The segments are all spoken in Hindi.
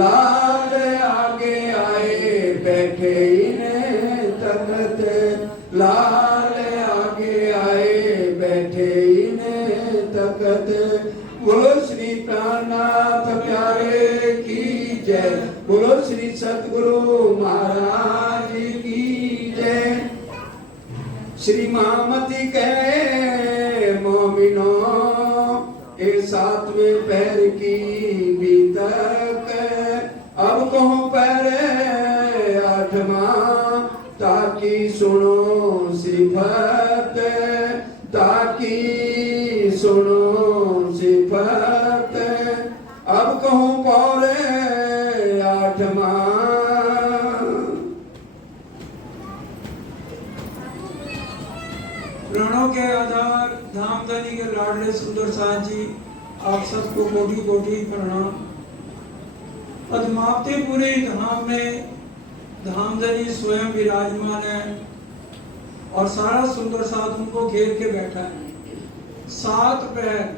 लाल आगे आए बैठे इन्हें तकत, लाल आगे आए बैठे इन्हें तकत। बोलो श्री प्राणनाथ प्यारे की जय, बोलो श्री सतगुरु महाराज की जय। श्री महामती कहे मोमिनो ए सातवें पैर की बीतक, अब कहूँ पैर आठवां ताकि सुनो सिफत, ताकि सुनो सिफत। अब कहूँ पौर आठवां। प्राणों के आधार धामधनी के लाडले सुंदर साथ जी, आप सबको कोटि कोटि प्रणाम। पद्मावतीपुरी धाम में धामधनी स्वयं विराजमान है और सारा सुंदर साथ उनको घेर के बैठा है। 7 पहर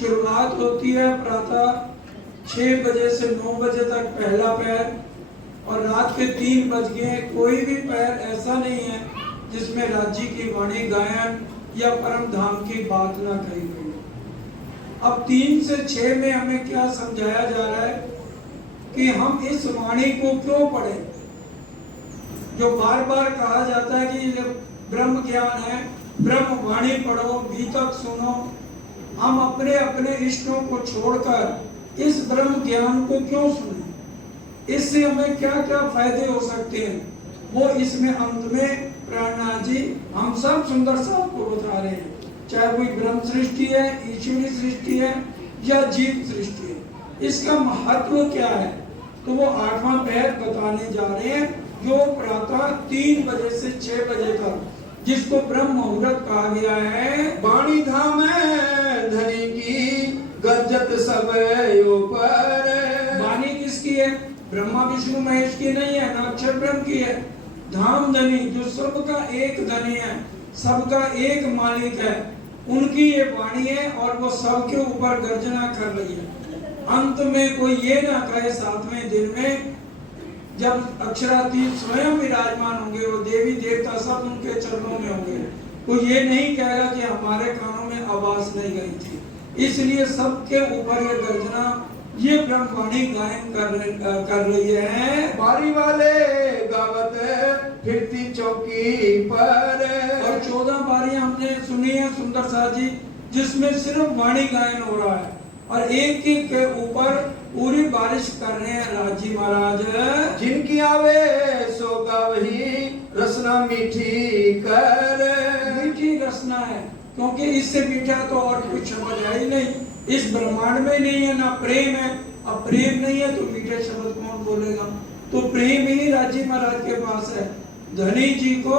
शुरुआत होती है प्रातः 6 बजे से 9 बजे तक पहला पैर, और रात के 3 बज गए। कोई भी पैर ऐसा नहीं है जिसमें राज्य की वाणी गायन या परम धाम की बात ना कही गई। अब 3 से 6 में हमें क्या समझाया जा रहा है कि हम इस वाणी को क्यों पढ़ें। जो बार बार कहा जाता है कि ये ब्रह्म ज्ञान है, ब्रह्म वाणी पढ़ो, गीतक सुनो। हम अपने अपने इष्टों को छोड़कर इस ब्रह्म ज्ञान को क्यों सुने, इससे हमें क्या क्या फायदे हो सकते हैं, वो इसमें अंत में प्राणनाथ जी हम सब सुंदर साथ को बता रहे हैं। चाहे कोई ब्रह्म सृष्टि है, ईश्वरी सृष्टि है या जीव सृष्टि है, इसका महत्व क्या है, तो वो 8वां पैर बताने जा रहे हैं, जो प्रातः 3 बजे से 6 बजे तक, जिसको ब्रह्म मुहूर्त कहा गया है। वाणी धाम धनी की गज्जत सब ऊपर। वाणी किसकी है? ब्रह्मा विष्णु महेश की नहीं है, ना अक्षर ब्रह्म की है। धाम धनी जो सबका एक धनी है, सबका एक मालिक है, उनकी ये वाणी है और वो सबके ऊपर गर्जना कर रही है। अंत में कोई ये ना कहे 7वें दिन में जब अक्षरातीत स्वयं विराजमान होंगे, वो देवी देवता सब उनके चरणों में होंगे, कोई ये नहीं कहेगा कि हमारे कानों में आवाज नहीं गई थी। इसलिए सबके ऊपर ये गर्जना, ये ब्रह्मवाणी गायन कर रही है। बारी वाले गावत फिरती चौकी पर। और 14 बारियां हमने सुनी है सुंदर साथ जी, जिसमें सिर्फ वाणी गायन हो रहा है और एक एक के ऊपर पूरी बारिश कर रहे हैं राजी महाराज। जिनकी आवे सो गावही रसना मीठी कर। मीठी रसना है, क्योंकि इससे मीठा तो और कुछ समझ है ही नहीं, इस ब्रह्मांड में नहीं है, ना प्रेम है। अब प्रेम नहीं है तो मीठे शब्द कौन बोलेगा? तो प्रेम ही राजी महाराज के पास है। धनी जी को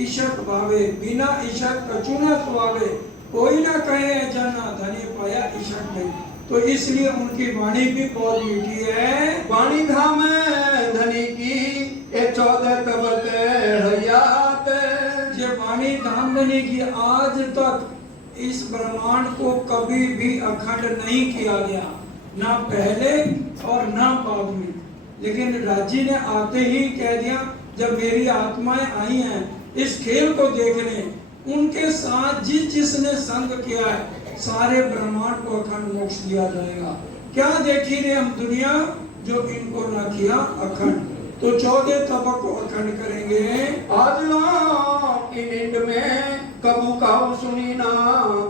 इशक भावे, बिना इशक कछु न सुहावे, कोई ना कहे जाना धनी पाया इशक नहीं। तो इसलिए उनकी वाणी भी बहुत मीठी है। वाणी धाम धनी की 14 तबक हयात। ये वाणी धाम धनी की आज तक इस ब्रह्मांड को कभी भी अखंड नहीं किया गया, ना पहले और ना बाद में। लेकिन राजी ने आते ही कह दिया, जब मेरी आत्माएं आई हैं इस खेल को देखने, उनके साथ जिसने संग किया है सारे ब्रह्मांड को अखंड मोक्ष दिया जाएगा। क्या देखी रे हम दुनिया, जो इनको ना किया अखंड। तो 14 तबक को अखंड करेंगे। आज की नींद में कबू काहू सुनी ना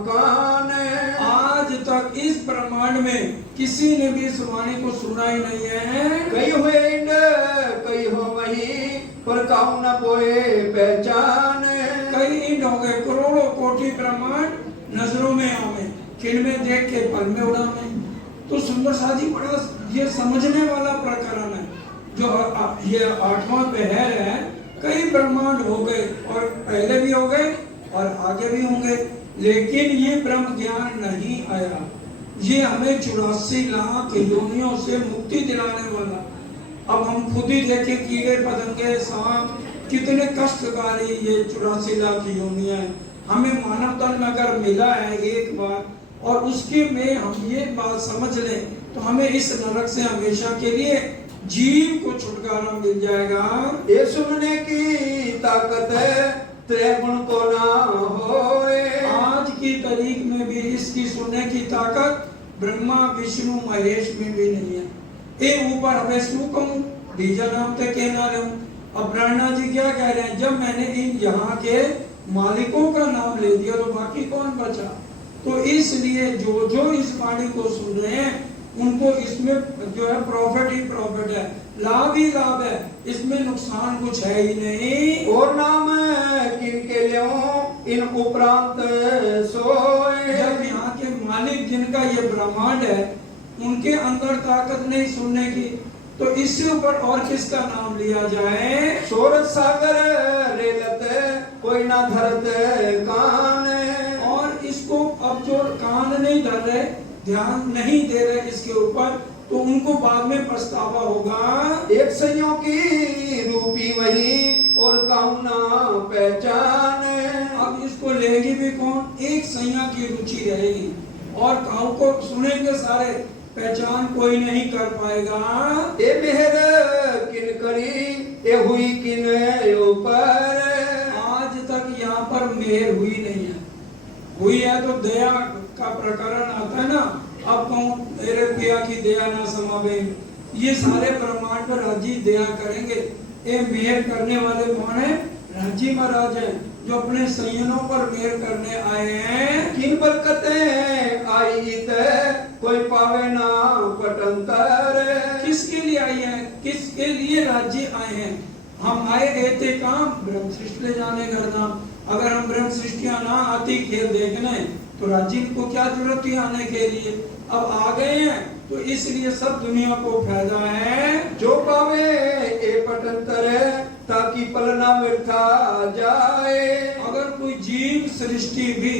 कान। आज तक इस ब्रह्मांड में किसी ने भी इस वाणी को सुना ही नहीं है। कई हुए इंड कई हो वही, पर काहू न पोए पहचान। कई इंड हो गए, करोड़ों कोटि ब्रह्मांड नजरों में आवे, किन में देख के पल में उड़ावे। तो सुंदर साथी बड़ा ये समझने वाला प्रकरण है। जो ये 8वां पहर है, कई ब्रह्मांड हो गए और पहले भी हो गए और आगे भी होंगे, लेकिन ये ब्रह्म ज्ञान नहीं आया। ये हमें 84 लाख योनियों से मुक्ति दिलाने वाला। अब हम खुद ही देखें, कीड़े पतंगे सांप कितने कष्टकारी ये 84 लाख योनियां हैं। हमें मानव तन अगर मिला है एक बार, और उसके में हम ये बात समझ लें तो हमें इस नरक से हमेशा के लिए जीव को छुटकारा मिल जाएगा। ये सुनने की ताकत त्रिगुण को ना होए। आज की तारीख में भी इसकी सुनने की ताकत ब्रह्मा विष्णु महेश में भी नहीं है। ये ऊपर हमें शू कहूं बीजा नाम तक कहना रहूं। अब ब्रह्मा जी क्या कह रहे हैं, जब मैंने इन यहाँ के मालिकों का नाम ले दिया तो बाकी कौन बचा। तो इसलिए जो जो इस वाणी को सुन रहे हैं उनको इसमें जो है प्रॉफिट ही प्रॉफिट है, लाभ ही लाभ है, इसमें नुकसान कुछ है ही नहीं। और नाम किनके लियो इन उपरांत सोए। जब यहाँ के मालिक जिनका ये ब्रह्मांड है उनके अंदर ताकत नहीं सुनने की, तो इससे ऊपर और किसका नाम लिया जाए। सोरठ सागर रेलत कोई ना धरत कान। और इसको अब जो कान नहीं धर रहे, ध्यान नहीं दे रहे इसके ऊपर, तो उनको बाद में पछतावा होगा। एक सैयों की रूपी वही और कामना पहचान। अब इसको लेगी भी कौन, एक सैया की रुचि रहेगी और काऊ को सुनेंगे सारे, पहचान कोई नहीं कर पाएगा। ए मेहर किन करी ए हुई किन ऊपर। आज तक यहाँ पर मेहर हुई नहीं है, हुई है तो दया का प्रकरण आता है ना, अब कहूँ मेरे पिया की दया ना समावे, ये सारे ब्रह्मांड पर राजी दया करेंगे। ये मेहर करने वाले कौन है, राजी महाराज हैं जो अपने संयनों पर मेहर करने आए हैं। किन बरकतें आई ते कोई पावे ना पटंतर। किसके लिए आई है, किसके लिए राज्य आए हैं। हम आए थे काम ब्रह्म सृष्टि ले जाने घर नाम। अगर हम ब्रह्म सृष्टियां ना आती खेल देखने तो राज्य को क्या जरूरत थी आने के लिए। अब आ गए हैं तो इसलिए सब दुनिया को फायदा है। जो पावे ए पटंतर ताकि पल ना व्यर्था जाए। अगर कोई जीव सृष्टि भी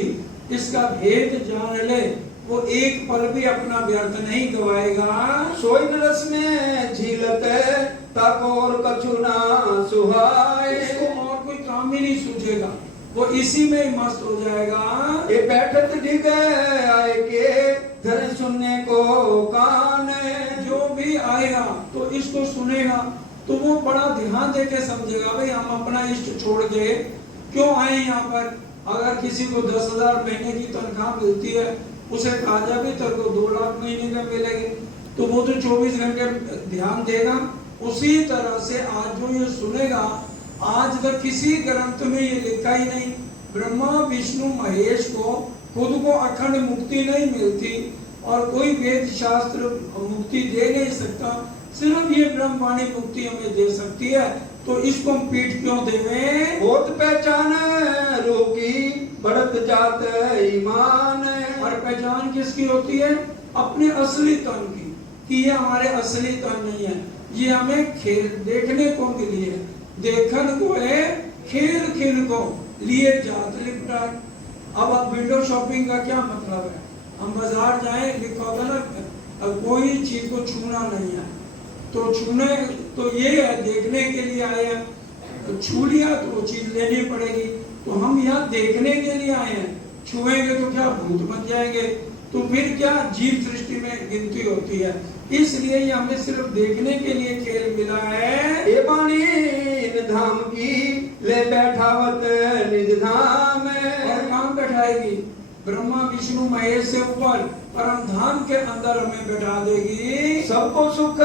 इसका भेद जान ले वो एक पल भी अपना व्यर्थ नहीं गवाएगा। सोई रस में झीलत ताको और कछु ना सुहाए। इसको और कोई काम ही नहीं सूझेगा, वो इसी में ही मस्त हो जाएगा। ये बैठत डिग आए के धर सुनने को कान। जो भी आएगा तो इसको सुनेगा तो वो बड़ा ध्यान देके समझेगा, भाई हम अपना इष्ट छोड़ के क्यों आए यहाँ पर। अगर किसी को 10,000 महीने की तनख्वाह मिलती है, उसे कहा जाए भी तेरे को 2 लाख महीने का मिलेंगे, तो वो तो 24 घंटे ध्यान देगा। उसी तरह से आज जो ये सुनेगा, आज तक किसी ग्रंथ में ये लिखा ही नहीं, ब्रह्मा विष्णु महेश को खुद को अखंड मुक्ति नहीं मिलती और कोई वेद शास्त्र मुक्ति दे नहीं सकता, सिर्फ ये ब्रह्मवाणी मुक्ति हमें दे सकती है। तो इसको हम पीठ क्यों देवें। होत पहचान रोकी बढ़त जात ईमान। और पहचान किसकी होती है, अपने असली तन की, कि ये हमारे असली तन नहीं है, ये हमें खेल देखने को मिली है। देखन को है खेल खेल को लिए जात लिपटा। अब आप विंडो शॉपिंग का क्या मतलब है, हम बाजार जाएं लिखा होगा ना अब कोई चीज को छूना नहीं है, तो छूने तो ये है देखने के लिए आए हैं, तो छू लिया तो वो चीज लेनी पड़ेगी। तो हम यहाँ देखने के लिए आए हैं, छुएंगे तो क्या भूत बन जाएंगे, तो फिर क्या जीव सृष्टि में गिनती होती है। इसलिए ये हमें सिर्फ देखने के लिए खेल मिला है। ए बाणी धाम की ले बैठावत निज धाम। और कहाँ बैठाएगी, ब्रह्मा विष्णु महेश से ऊपर परम धाम के अंदर हमें बैठा देगी। सबको सुख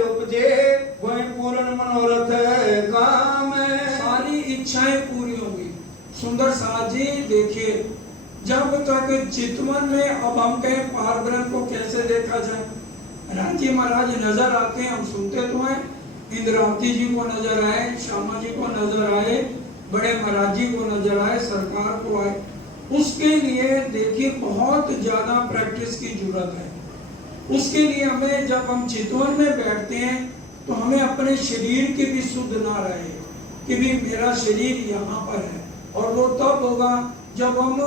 उपजे वही पूर्ण मनोरथ काम। सारी इच्छाएं पूरी होंगी। सुंदर साथ जी देखिए, जब तक चितवन में अब हम कहें पार ब्रह्म को कैसे देखा जाए, राजी महाराज नजर आते हैं, हम सुनते तो हैं, इंद्रावती जी को नजर आए, श्यामा जी को नजर आए, बड़े महाराज जी को नजर आए, सरकार को आए। उसके लिए देखिए बहुत ज्यादा प्रैक्टिस की जरूरत है। उसके लिए हमें जब हम चितवन में बैठते हैं तो हमें अपने शरीर की भी सुध ना रहे कि भी मेरा शरीर यहाँ पर है। और वो तब होगा जब हम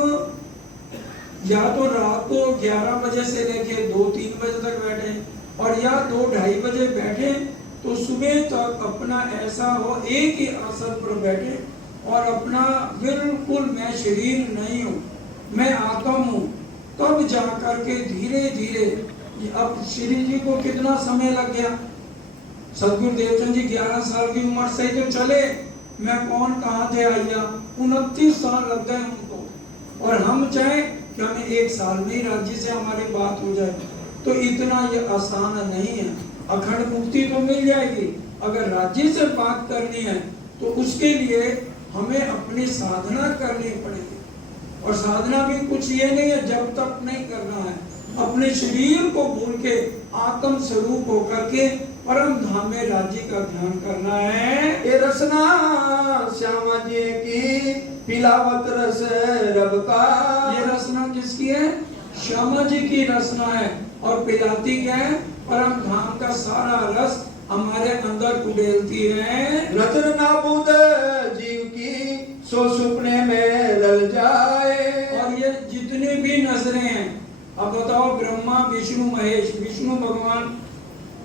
या तो रात को 11 बजे से लेके 2-3 बजे तक बैठे, और या 2-2:30 बजे बैठे, तो सुबह तक अपना ऐसा हो एक ही आसन पर बैठे और अपना बिल्कुल मैं शरीर नहीं हूँ, मैं आत्मा हूँ, तब जाकर के धीरे धीरे अब श्री जी को कितना समय लग गया? सदगुरु देवचंद जी 11 साल की उम्र से ही तो चले। मैं कौन कहाँ थे आइया, 29 साल लग गए उनको। और हम चाहे कि हमें 1 साल में ही राज्य से हमारी बात हो जाए, तो इतना ये आसान नहीं है। अखंड मुक्ति तो मिल जाएगी, अगर राज्य से बात करनी है तो उसके लिए हमें अपनी साधना करनी पड़ेगी। और साधना भी कुछ ये नहीं है जब तक नहीं करना है, अपने शरीर को भूल के आत्म स्वरूप होकर के परम धाम में राज्य का ध्यान करना है। ये रसना श्यामा जी की पिलावत रस रब का। ये रसना किसकी है? श्यामा जी की रसना है। और पिलाती क्या है? परम धाम का सारा रस हमारे अंदर उड़ेलती है। नजर नाबूद जीव की सो सुपने में रल जाए। और ये जितनी भी नजरें हैं, अब बताओ, ब्रह्मा विष्णु महेश, विष्णु भगवान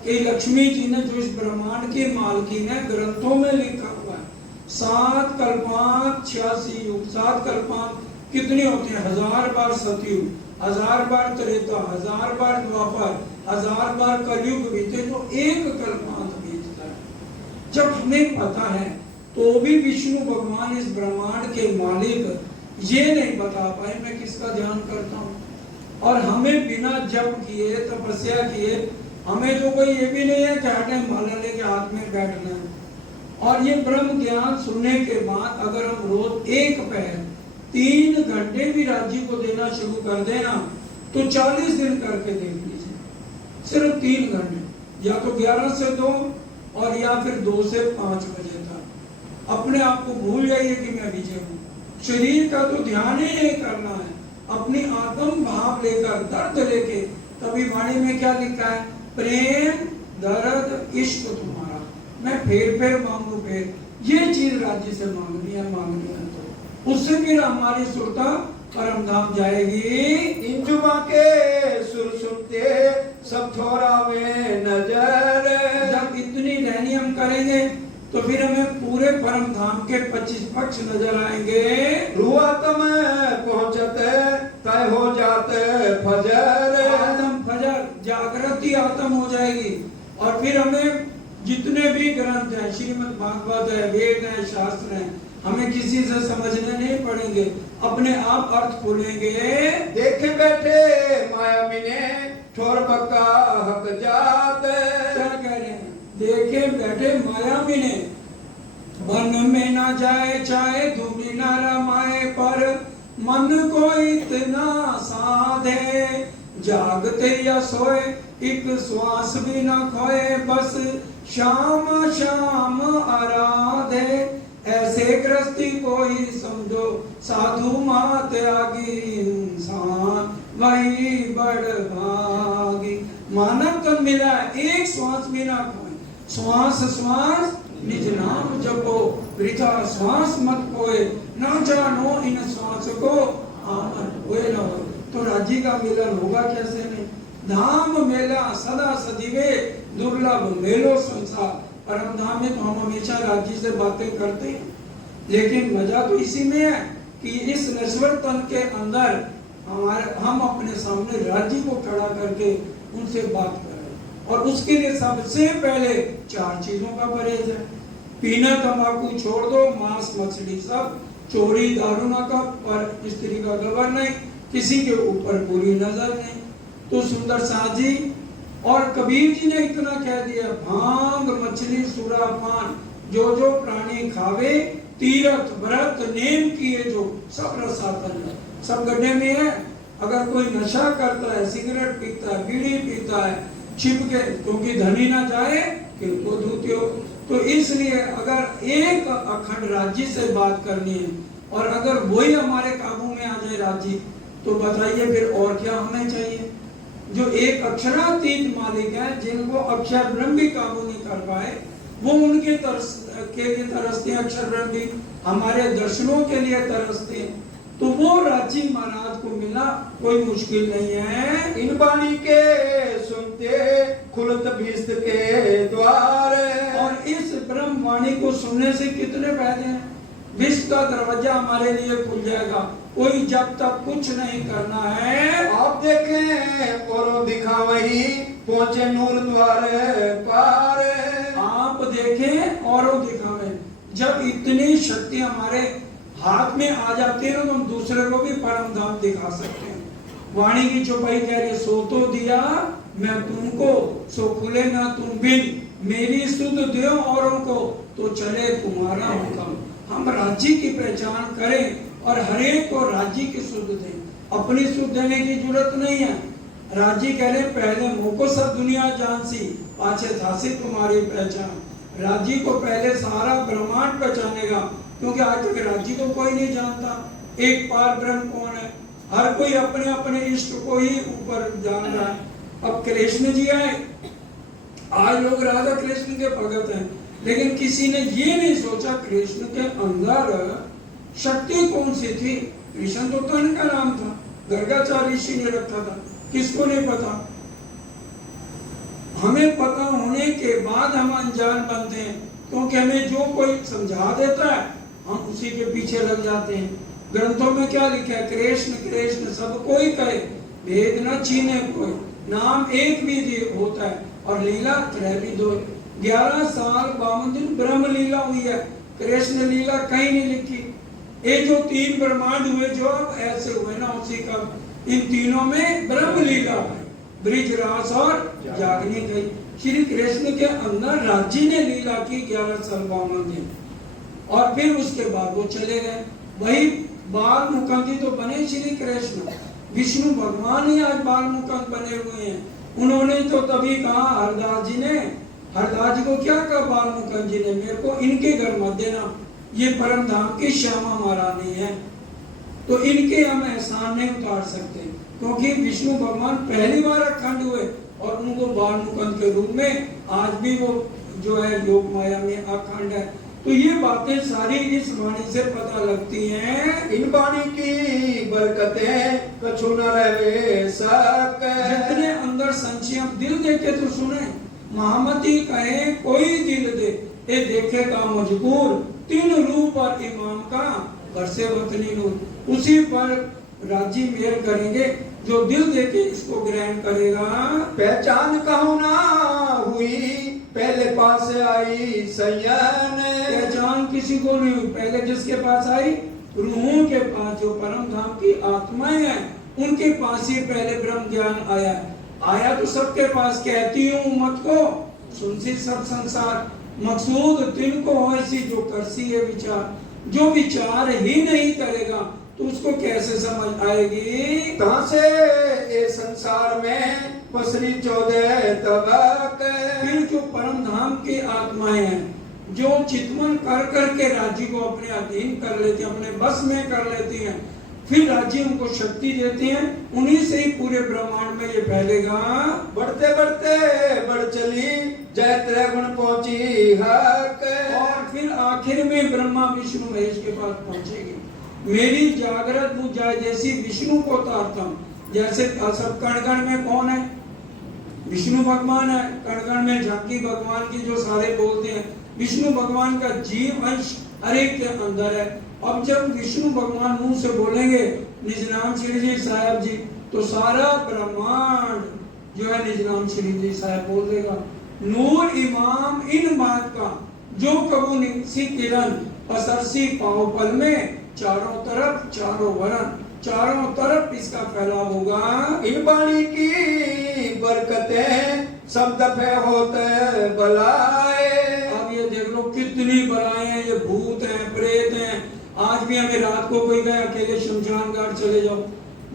के लक्ष्मी जी ने जो इस ब्रह्मांड की मालकी ने ग्रंथों में लिखा हुआ है, 7 कल्पांत 86 युग, 7 कल्पांत कितने होते हैं? 1000 बार सतयुग, 1000 बार त्रेता, 1000 बार द्वापर, 1000 बार कलयुग बीते तो एक कल्पांत बीतता है। जब हमें पता है तो भी विष्णु भगवान इस ब्रह्मांड के मालिक ये नहीं बता पाए मैं किसका ध्यान करता हूँ। और हमें बिना जप किए, तपस्या किए, हमें तो कोई ये भी नहीं है कि हटे माला लेके हाथ में बैठना है। और ये ब्रह्म ज्ञान सुनने के बाद अगर हम रोज एक पहर 3 घंटे भी राज्य को देना शुरू कर देना तो 40 दिन करके देख लीजिए, सिर्फ 3 घंटे, या तो 11 से 2 और या फिर 2 से 5 बजे तक। अपने आप को भूल जाइए कि मैं विजय हूँ। शरीर का तो ध्यान ही नहीं करना है, अपनी आत्म भाव लेकर, दर्द लेके। तभी वाणी में क्या लिखा है? प्रेम दर्द इश्क तुम्हारा, मैं फेर मांगू फेर। ये चीज राज्य से मांगनी है तो उससे फिर हमारी सुरता परम धाम जाएगी। इन जुबा के सुर सुनते सब थोड़ा में नजर। जब इतनी रहनी हम करेंगे तो फिर हमें पूरे परम धाम के 25 पक्ष नजर आएंगे। रुआतम पहुंचते तय हो जाते फजर। आत्म फजर, जागृति आत्म हो जाएगी। और फिर हमें जितने भी ग्रंथ हैं, श्रीमद् भागवत है, वेद है, शास्त्र है, हमें किसी से समझने नहीं पड़ेंगे, अपने आप अर्थ खोलेंगे। देखे बैठे माया मिने ठोर पक्का हक जात। क्या कह रहे हैं? देखे बैठे माया मिने, मन में ना जाए चाहे धूमि ना रमाए, पर मन को इतना साधे, जागते या सोए एक श्वास भी ना खोए, बस शाम शाम आराधे। ऐसे गृहस्थी को ही समझो साधु मात आगी, इंसान वही बड़ भागी। मानव तन मिला एक श्वास भी ना खोए, श्वास श्वास निज नाम जपो, वृथा श्वास मत खोए, न जानो इन श्वास को आमन होए न हो। तो राज्य का मिलन होगा कैसे नहीं? धाम मेला सदा सदीवे, दुर्लभ मेलो संसार। परम धाम में तो हम हमेशा राज्य से बातें करते हैं, लेकिन मजा तो इसी में है कि इस नश्वर तन के अंदर हम अपने सामने राज्य को खड़ा करके उनसे बात करें। और उसके लिए सबसे पहले 4 चीजों का परहेज है। पीना तंबाकू छोड़ दो, मांस मछली सब, चोरी दारू ना का, पर स्त्री का गवर नहीं, किसी के ऊपर बुरी नजर नहीं। तो सुंदर साजी और कबीर जी ने इतना कह दिया, भांग मछली सुरा पान जो जो प्राणी खावे, तीर्थ व्रत नेम किए जो, सब रसातन है, सब गड्ढे में है। अगर कोई नशा करता है, सिगरेट पीता है, बीड़ी पीता है, छिप के, क्योंकि धनी ना जाए किनको धूतियो। तो इसलिए अगर एक अखंड राज्य से बात करनी है और अगर वही हमारे काबू में आ जाए राज्य, तो बताइए फिर और क्या हमें चाहिए? जो एक अक्षरातीत मालिक है, जिनको अक्षर ब्रह्म भी काबू नहीं कर पाए, वो उनके के लिए तरसते हैं। अक्षर ब्रह्म भी हमारे दर्शनों के लिए तरसते हैं। तो वो राज्य महाराज को मिलना कोई मुश्किल नहीं है। इन बाणी के सुनते खुलत भीस्त के द्वार। और इस ब्रह्म वाणी को सुनने से कितने फायदे हैं? विश्व का दरवाजा हमारे लिए खुल जाएगा। कोई जब तक कुछ नहीं करना है, आप देखें और दिखावही पहुंचे नूर द्वारे पार। आप देखें और दिखावे। जब इतनी शक्ति हमारे हाथ में आ जाती है ना, तो हम दूसरे को भी परम धाम दिखा सकते हैं। वाणी की चौपाई कह रही, सो तो दिया मैं तुमको, सो खुले ना तुम बिन, मेरी सुध दो औरों को, तो चले तुम्हारा हुक्म। हम राज्य की पहचान करें और हरेक को राज्य की सुध दें। अपनी सुध देने की जरूरत नहीं है। राज्य कह रहे पहले मोको सब दुनिया जान सी, पाछे थासी तुम्हारी पहचान। राज्य को पहले सारा ब्रह्मांड पहचानेगा, क्योंकि आज तक राज्य को कोई नहीं जानता। एक पार ब्रह्म कौन है, हर कोई अपने अपने इष्ट को ही ऊपर जान रहा है। अब कृष्ण जी आए, आज लोग राधा कृष्ण के भगत हैं, लेकिन किसी ने ये नहीं सोचा कृष्ण के अंदर शक्ति कौन सी थी। कृष्ण तो तन का नाम था, गर्गाचार्य ऋषि ने रखा था, किसको नहीं पता। हमें पता होने के बाद हम अनजान बनते हैं, क्योंकि हमें जो कोई समझा देता है हम उसी के पीछे लग जाते हैं। ग्रंथों में क्या लिखा है, कृष्ण कृष्ण सब कोई कहे, भेद न छीने कोई, नाम एक भी होता है और लीला त्रय भी दो। 11 साल 52 दिन ब्रह्म लीला हुई है, कृष्ण लीला कहीं नहीं लिखी। ये जो 3 ब्रह्मांड हुए जो अब ऐसे हुए ना, उसी का इन तीनों में ब्रह्म लीला है, ब्रिज रास और जागनी गई। श्री कृष्ण के अंदर राज्य ने लीला की 11 साल 52 दिन, और फिर उसके बाद वो चले गए। वही बाल मुकुंद तो बने श्री कृष्ण, विष्णु भगवान ही आज बाल मुकुंद बने हुए हैं। उन्होंने तो तभी कहा, हरदास जी ने, हरदास जी को क्या कहा बाल मुकुंद जी ने, मेरे को इनके घर मत देना, ये परम धाम की श्यामा महारानी है, तो इनके हम एहसान नहीं उतार सकते, क्योंकि विष्णु भगवान पहली बार अखंड हुए और उनको बाल मुकुंद के रूप में आज भी वो जो है योग माया में अखंड है। तो ये बातें सारी इस वाणी से पता लगती हैं। इन वाणी की बरकतें कछु न रहे सक। जितने अंदर संशय दिल देके तो सुने, महामती कहे कोई दिल दे, ये देखेगा मजबूर, 3 रूप और इमाम का बरसे वतनी नूर। उसी पर राजी मेहर करेंगे जो दिल देके इसको ग्रहण करेगा। पहचान कहूँ ना हुई पहले पास आई सयन। पहचान किसी को नहीं हुई, पहले जिसके पास आई, रूहों के पास जो परम धाम की आत्माएं हैं उनके पास ही पहले ब्रह्म ज्ञान आया। आया तो सबके पास, कहती हूँ मत को सुनसी सब संसार, मकसूद तिनको ऐसी जो करसी है विचार। जो विचार ही नहीं करेगा तो उसको कैसे समझ आएगी। कहां से ये संसार में पसरी 14 तबक। फिर जो परम धाम की आत्माएं हैं, जो चितवन कर करके राज्य को अपने अधीन कर लेती हैं, अपने बस में कर लेती हैं, फिर राज्य उनको शक्ति देते हैं, उन्हीं से ही पूरे ब्रह्मांड में ये फैलेगा। बढ़ते बढ़ते बढ़ चली जय त्रैगुण पहुंची हक। और फिर आखिर में ब्रह्मा विष्णु महेश के पास पहुंचेगी। मेरी जागृत बुझाए जैसी विष्णु को तारतम, जैसे सब कण कण में कौन है, विष्णु भगवान है। कण कण में झांकी भगवान की जो सारे बोलते हैं, विष्णु भगवान का जीव अंश हर एक के अंदर है। अब जब विष्णु भगवान मुंह से बोलेंगे निज नाम श्री जी साहब जी, तो सारा ब्रह्मांड जो है निज नाम श्री जी साहब बोल देगा। नूर इमाम इन बात का जो कबू सी किरण पसरसी पाओ पल में, चारों तरफ चारों वरण, चारों तरफ इसका फैलाव होगा। इन वाणी की बरकतें सब दफे होते बलाए। अब ये देख लो कितनी बलाएं हैं, ये भूत हैं, प्रेत हैं। आज भी हमें रात को कोई कहे अकेले शमशान घाट चले जाओ,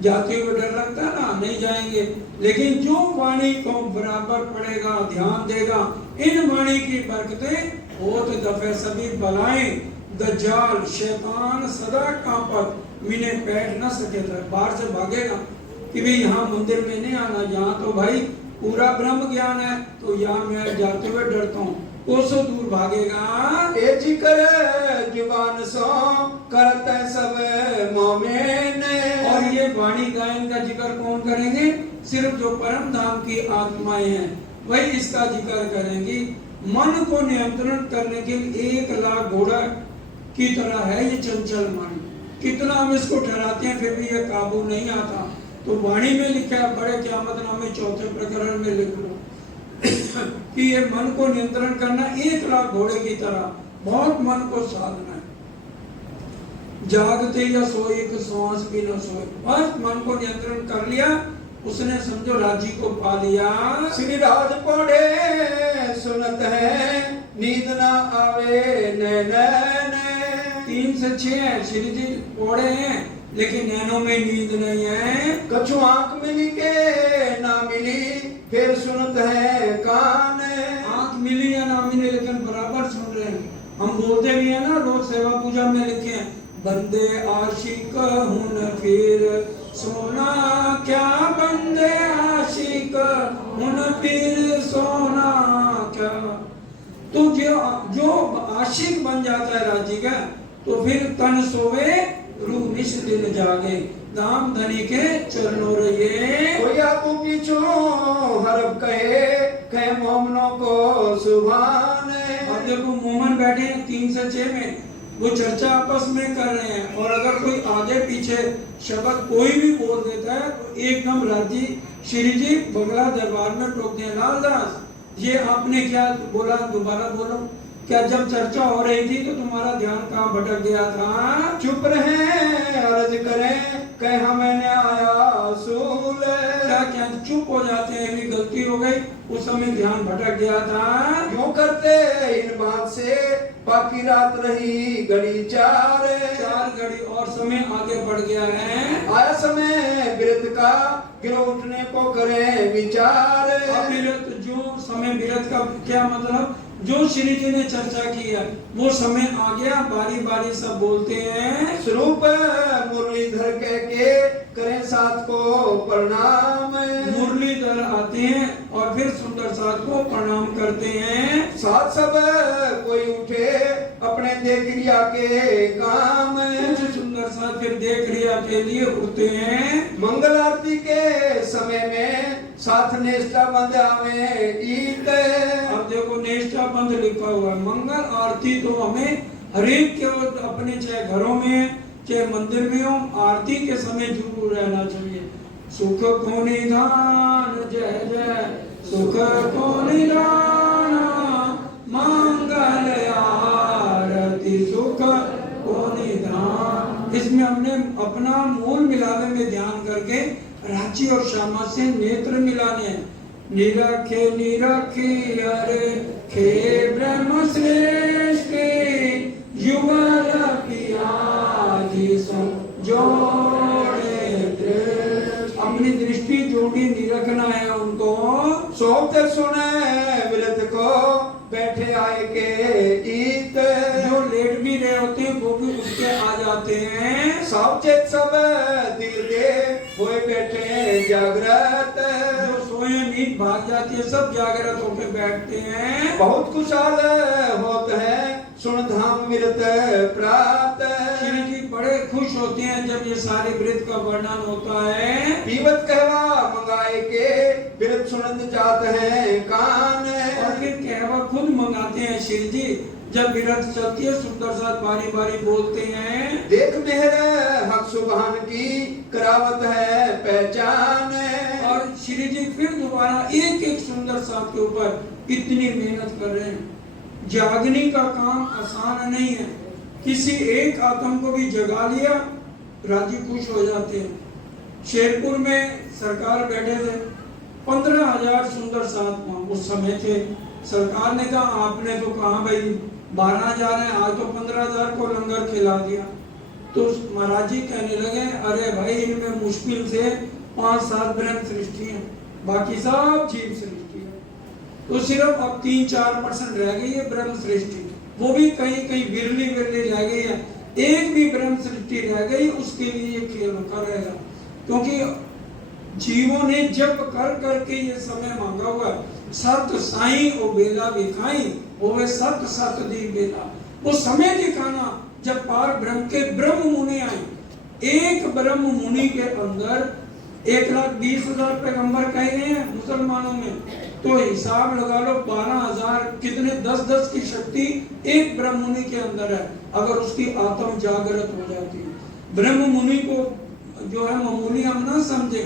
जाते हुए डर लगता है ना, नहीं जाएंगे। लेकिन जो वाणी को बराबर पड़ेगा, ध्यान देगा, इन वाणी की बरकतें होत दफे सभी बलाएं। दज्जाल शैतान सदा कांपत, मिने बैठ न सके था, बाहर से भागेगा कि भाई यहाँ मंदिर में नहीं आना, यहाँ तो भाई पूरा ब्रह्म ज्ञान है, तो यहाँ मैं जाते हुए डरता हूँ, कोसों दूर भागेगा। ए जिक्र जुबान सो करते सब मोमिन। और ये वाणी गायन का जिक्र कौन करेंगे, सिर्फ जो परम धाम की आत्माएं हैं वही इसका जिक्र करेंगी। मन को नियंत्रण करने के लिए 1 लाख घोड़ा की तरह है ये चंचल मन। कितना हम इसको ठहराते हैं फिर भी ये काबू नहीं आता। तो वाणी में लिखा है, बड़े क़यामतनामे 4 प्रकरण में लिख लो कि ये मन को नियंत्रण करना 1 लाख घोड़े की तरह, बहुत मन को साधना है। जागते या सोए कि श्वास भी न सोए, बस मन को नियंत्रण कर लिया, उसने समझो राज्य को पा लिया। श्री राज पढ़े सुनत है, नींद ना आवे नैन। 3 से 6 श्री जी पढ़े हैं, लेकिन नैनों में नींद नहीं है। कछु आंख मिली के ना मिली, फिर सुनत है कान। आंख मिली या ना मिली, लेकिन बराबर सुन रहे हैं। हम बोलते भी है ना, रोज सेवा पूजा में लिखे हैं, बंदे आशिक हुन फिर सोना क्या, बंदे आशिक हुन फिर सोना क्या। तो जो आशिक बन जाता है राजी का, तो फिर तन सोवे रूह निश दिन जागे, दाम धनी के चरणों रहिए। कोई आपू पीछो हरफ कहे मोमनों को सुभान। अब देखो मोमन बैठे हैं 3 से 6 में, वो चर्चा आपस में कर रहे हैं, और अगर कोई आगे पीछे शब्द कोई भी बोल देता है तो एकदम राजी श्री जी बंगला दरबार में टोक दिया, लालदास ये आपने क्या बोला, दोबारा बोलो। क्या जब चर्चा हो रही थी तो तुम्हारा ध्यान कहाँ भटक गया था? चुप रहे अर्ज करें कह मैंने आया सूल। क्या चुप हो जाते हैं, भी गलती हो गई, उस समय ध्यान भटक गया था। यूं करते इन बात से बाकी रात रही घड़ी 4 घड़ी और समय आगे बढ़ गया है। आया समय बिरत का गिरो उठने को करे विचार। अविरत जो समय बिरत का क्या मतलब, जो श्री जी ने चर्चा की है वो समय आ गया, बारी बारी सब बोलते हैं। स्वरूप मुरलीधर कह के करें साथ को प्रणाम। मुरलीधर आते हैं और फिर सुंदर साथ को प्रणाम करते हैं। साथ सब कोई उठे अपने देख लिया के काम। कुछ सुंदर साथ फिर देख लिया के लिए उठते हैं। मंगल आरती के समय में साथ नेष्टा बंद आवे ईद। अब देखो नेष्टा बंद लिखा हुआ है। मंगल आरती तो हमें हरेक के अपने चाहे घरों में चाहे मंदिर में हो, आरती के समय जरूर रहना चाहिए। सुख को निधान जय जय, सुख को निधान मंगल आरती सुख को निधान। इसमें हमने अपना मूल मिलावे में ध्यान करके रांची और श्यामा से नेत्र मिलाने हैं। निरखे निरखी अरे खे ब्रह्म श्रेष्ठ युगल पियाजी सो जोड़े दृष्ट। अपनी दृष्टि जोड़ी निरखना है उनको। सोते सुने विरत को बैठे आए के ईत। जो लेट भी रहे होते हैं वो भी उठ के आ जाते हैं। सावचेत सब दिल दे हुए बैठे जागृत। जो सोए नींद भाग जाती है सब जागृत होकर बैठते हैं। बहुत खुशहाल होते हैं सुन धाम विरत प्राप्त। श्री जी बड़े खुश होते हैं जब ये सारे व्रत का वर्णन होता है। पीवत कहवा मंगाए के विरत सुनत जात है कान। और फिर कहवा खुद मंगाते हैं श्री जी जब विरत चलती है, सुंदर साथ बारी बारी बोलते हैं। देख मेहर हक सुबहान की करावत है पहचान। और श्री जी फिर दोबारा एक एक सुंदर साथ के ऊपर इतनी मेहनत कर रहे हैं। जागने का काम आसान नहीं है। किसी एक आत्म को भी जगा लिया राजी खुश हो जाते हैं। शेरपुर में सरकार बैठे थे, 15,000 सुंदर साथ उस समय थे। सरकार ने कहा आपने तो कहा भाई 12,000 है, आज तो 15,000 को लंगर खिला दिया। तो महाराज जी कहने लगे अरे भाई इनमें मुश्किल से 5-7 ब्रह्म सृष्टि है, बाकी सब जीव सृष्टि है। तो सिर्फ अब 3-4% रह गई है ब्रह्म सृष्टि, वो भी कहीं कहीं विरली रह गई है। एक भी ब्रह्म सृष्टि रह गई उसके लिए खेल होकर रहेगा, क्योंकि जीवों ने जब कर करके ये समय मांगा हुआ है। सत साई ओ बेला विखाई होवे सत सत दी बेला। वो समय दिखाना जब पार ब्रह्म के ब्रह्म मुनि आए। एक ब्रह्म मुनि के अंदर 1,20,000 पैगंबर कहे गए हैं मुसलमानों में, तो हिसाब लगा लो 12,000 कितने 10-10 की शक्ति एक ब्रह्म मुनि के अंदर है, अगर उसकी आत्म जागृत हो जाती है। ब्रह्म मुनि को जो है मामूली हम ना समझे।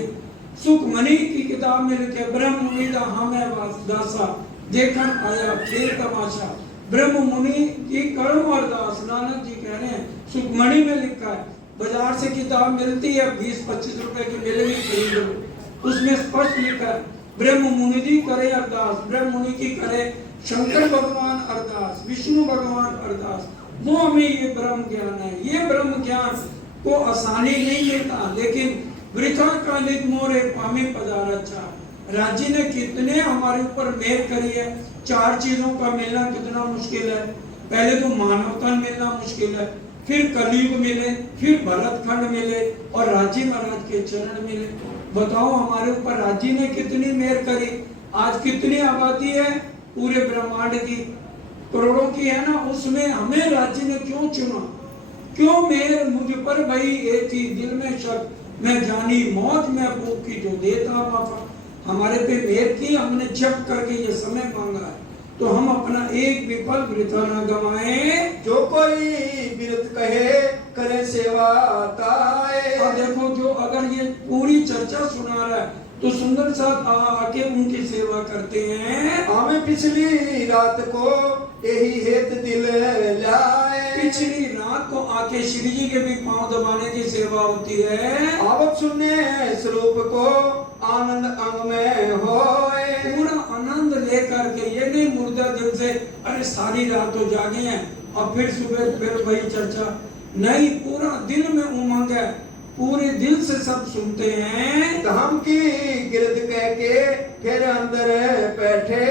सुखमणि की किताब में लिखे ब्रह्म मुनि दा हमें दासा देखन आया खेल तमाशा। ब्रह्म मुनि की कर्म और दास, नानक जी कह रहे हैं, सुखमणि में लिखा है। बाजार से किताब मिलती है 20-25 रुपए की, मिलेगी खरीद लो, उसमें स्पष्ट लिखा है ब्रह्म मुनि जी करे अरदास, ब्रह्म मुनि की करे शंकर भगवान अरदास, विष्णु भगवान अरदास। वो हमें ये ब्रह्म ज्ञान है। ये ब्रह्म ज्ञान को आसानी नहीं मिलता, लेकिन वृथा कालित मोरे पामी पधारा चार। राज्य ने कितने हमारे ऊपर मेहर करी है। 4 चीजों का मिलना कितना मुश्किल है। पहले तो मानवता मिलना मुश्किल है, फिर कलयुग मिले, फिर भरत खंड मिले और राजी महाराज के चरण मिले। बताओ हमारे ऊपर राजी ने कितनी मेहर करी। आज कितनी आबादी है पूरे ब्रह्मांड की, करोड़ों की है ना, उसमें हमें राजी ने क्यों चुना? क्यों मेहर मुझ पर भई ये थी दिल में शक, मैं जानी मौज में भूख की जो देता बापा। हमारे पे मेहर की, हमने जप करके ये समय मांगा है, तो हम अपना एक भी पल वृथा न गवाएं। जो कोई बिरत कहे करे सेवा ताए। अब देखो, जो अगर ये पूरी चर्चा सुना रहा है तो सुंदर साथ आके उनकी सेवा करते हैं। हमें पिछली रात को यही हेत दिल लाए। पिछली रात को आके श्री जी के भी पांव दबाने की सेवा होती है। आवक सुनने स्वरूप को आनंद अंग में होए। पूरा आनंद लेकर के, ये नहीं मुर्दा दिल से अरे सारी रात तो जागे हैं और फिर सुबह फिर वही चर्चा नहीं, पूरा दिल में उमंग है, पूरे दिल से सब सुनते हैं। धाम की गिरद कह के फिर अंदर बैठे।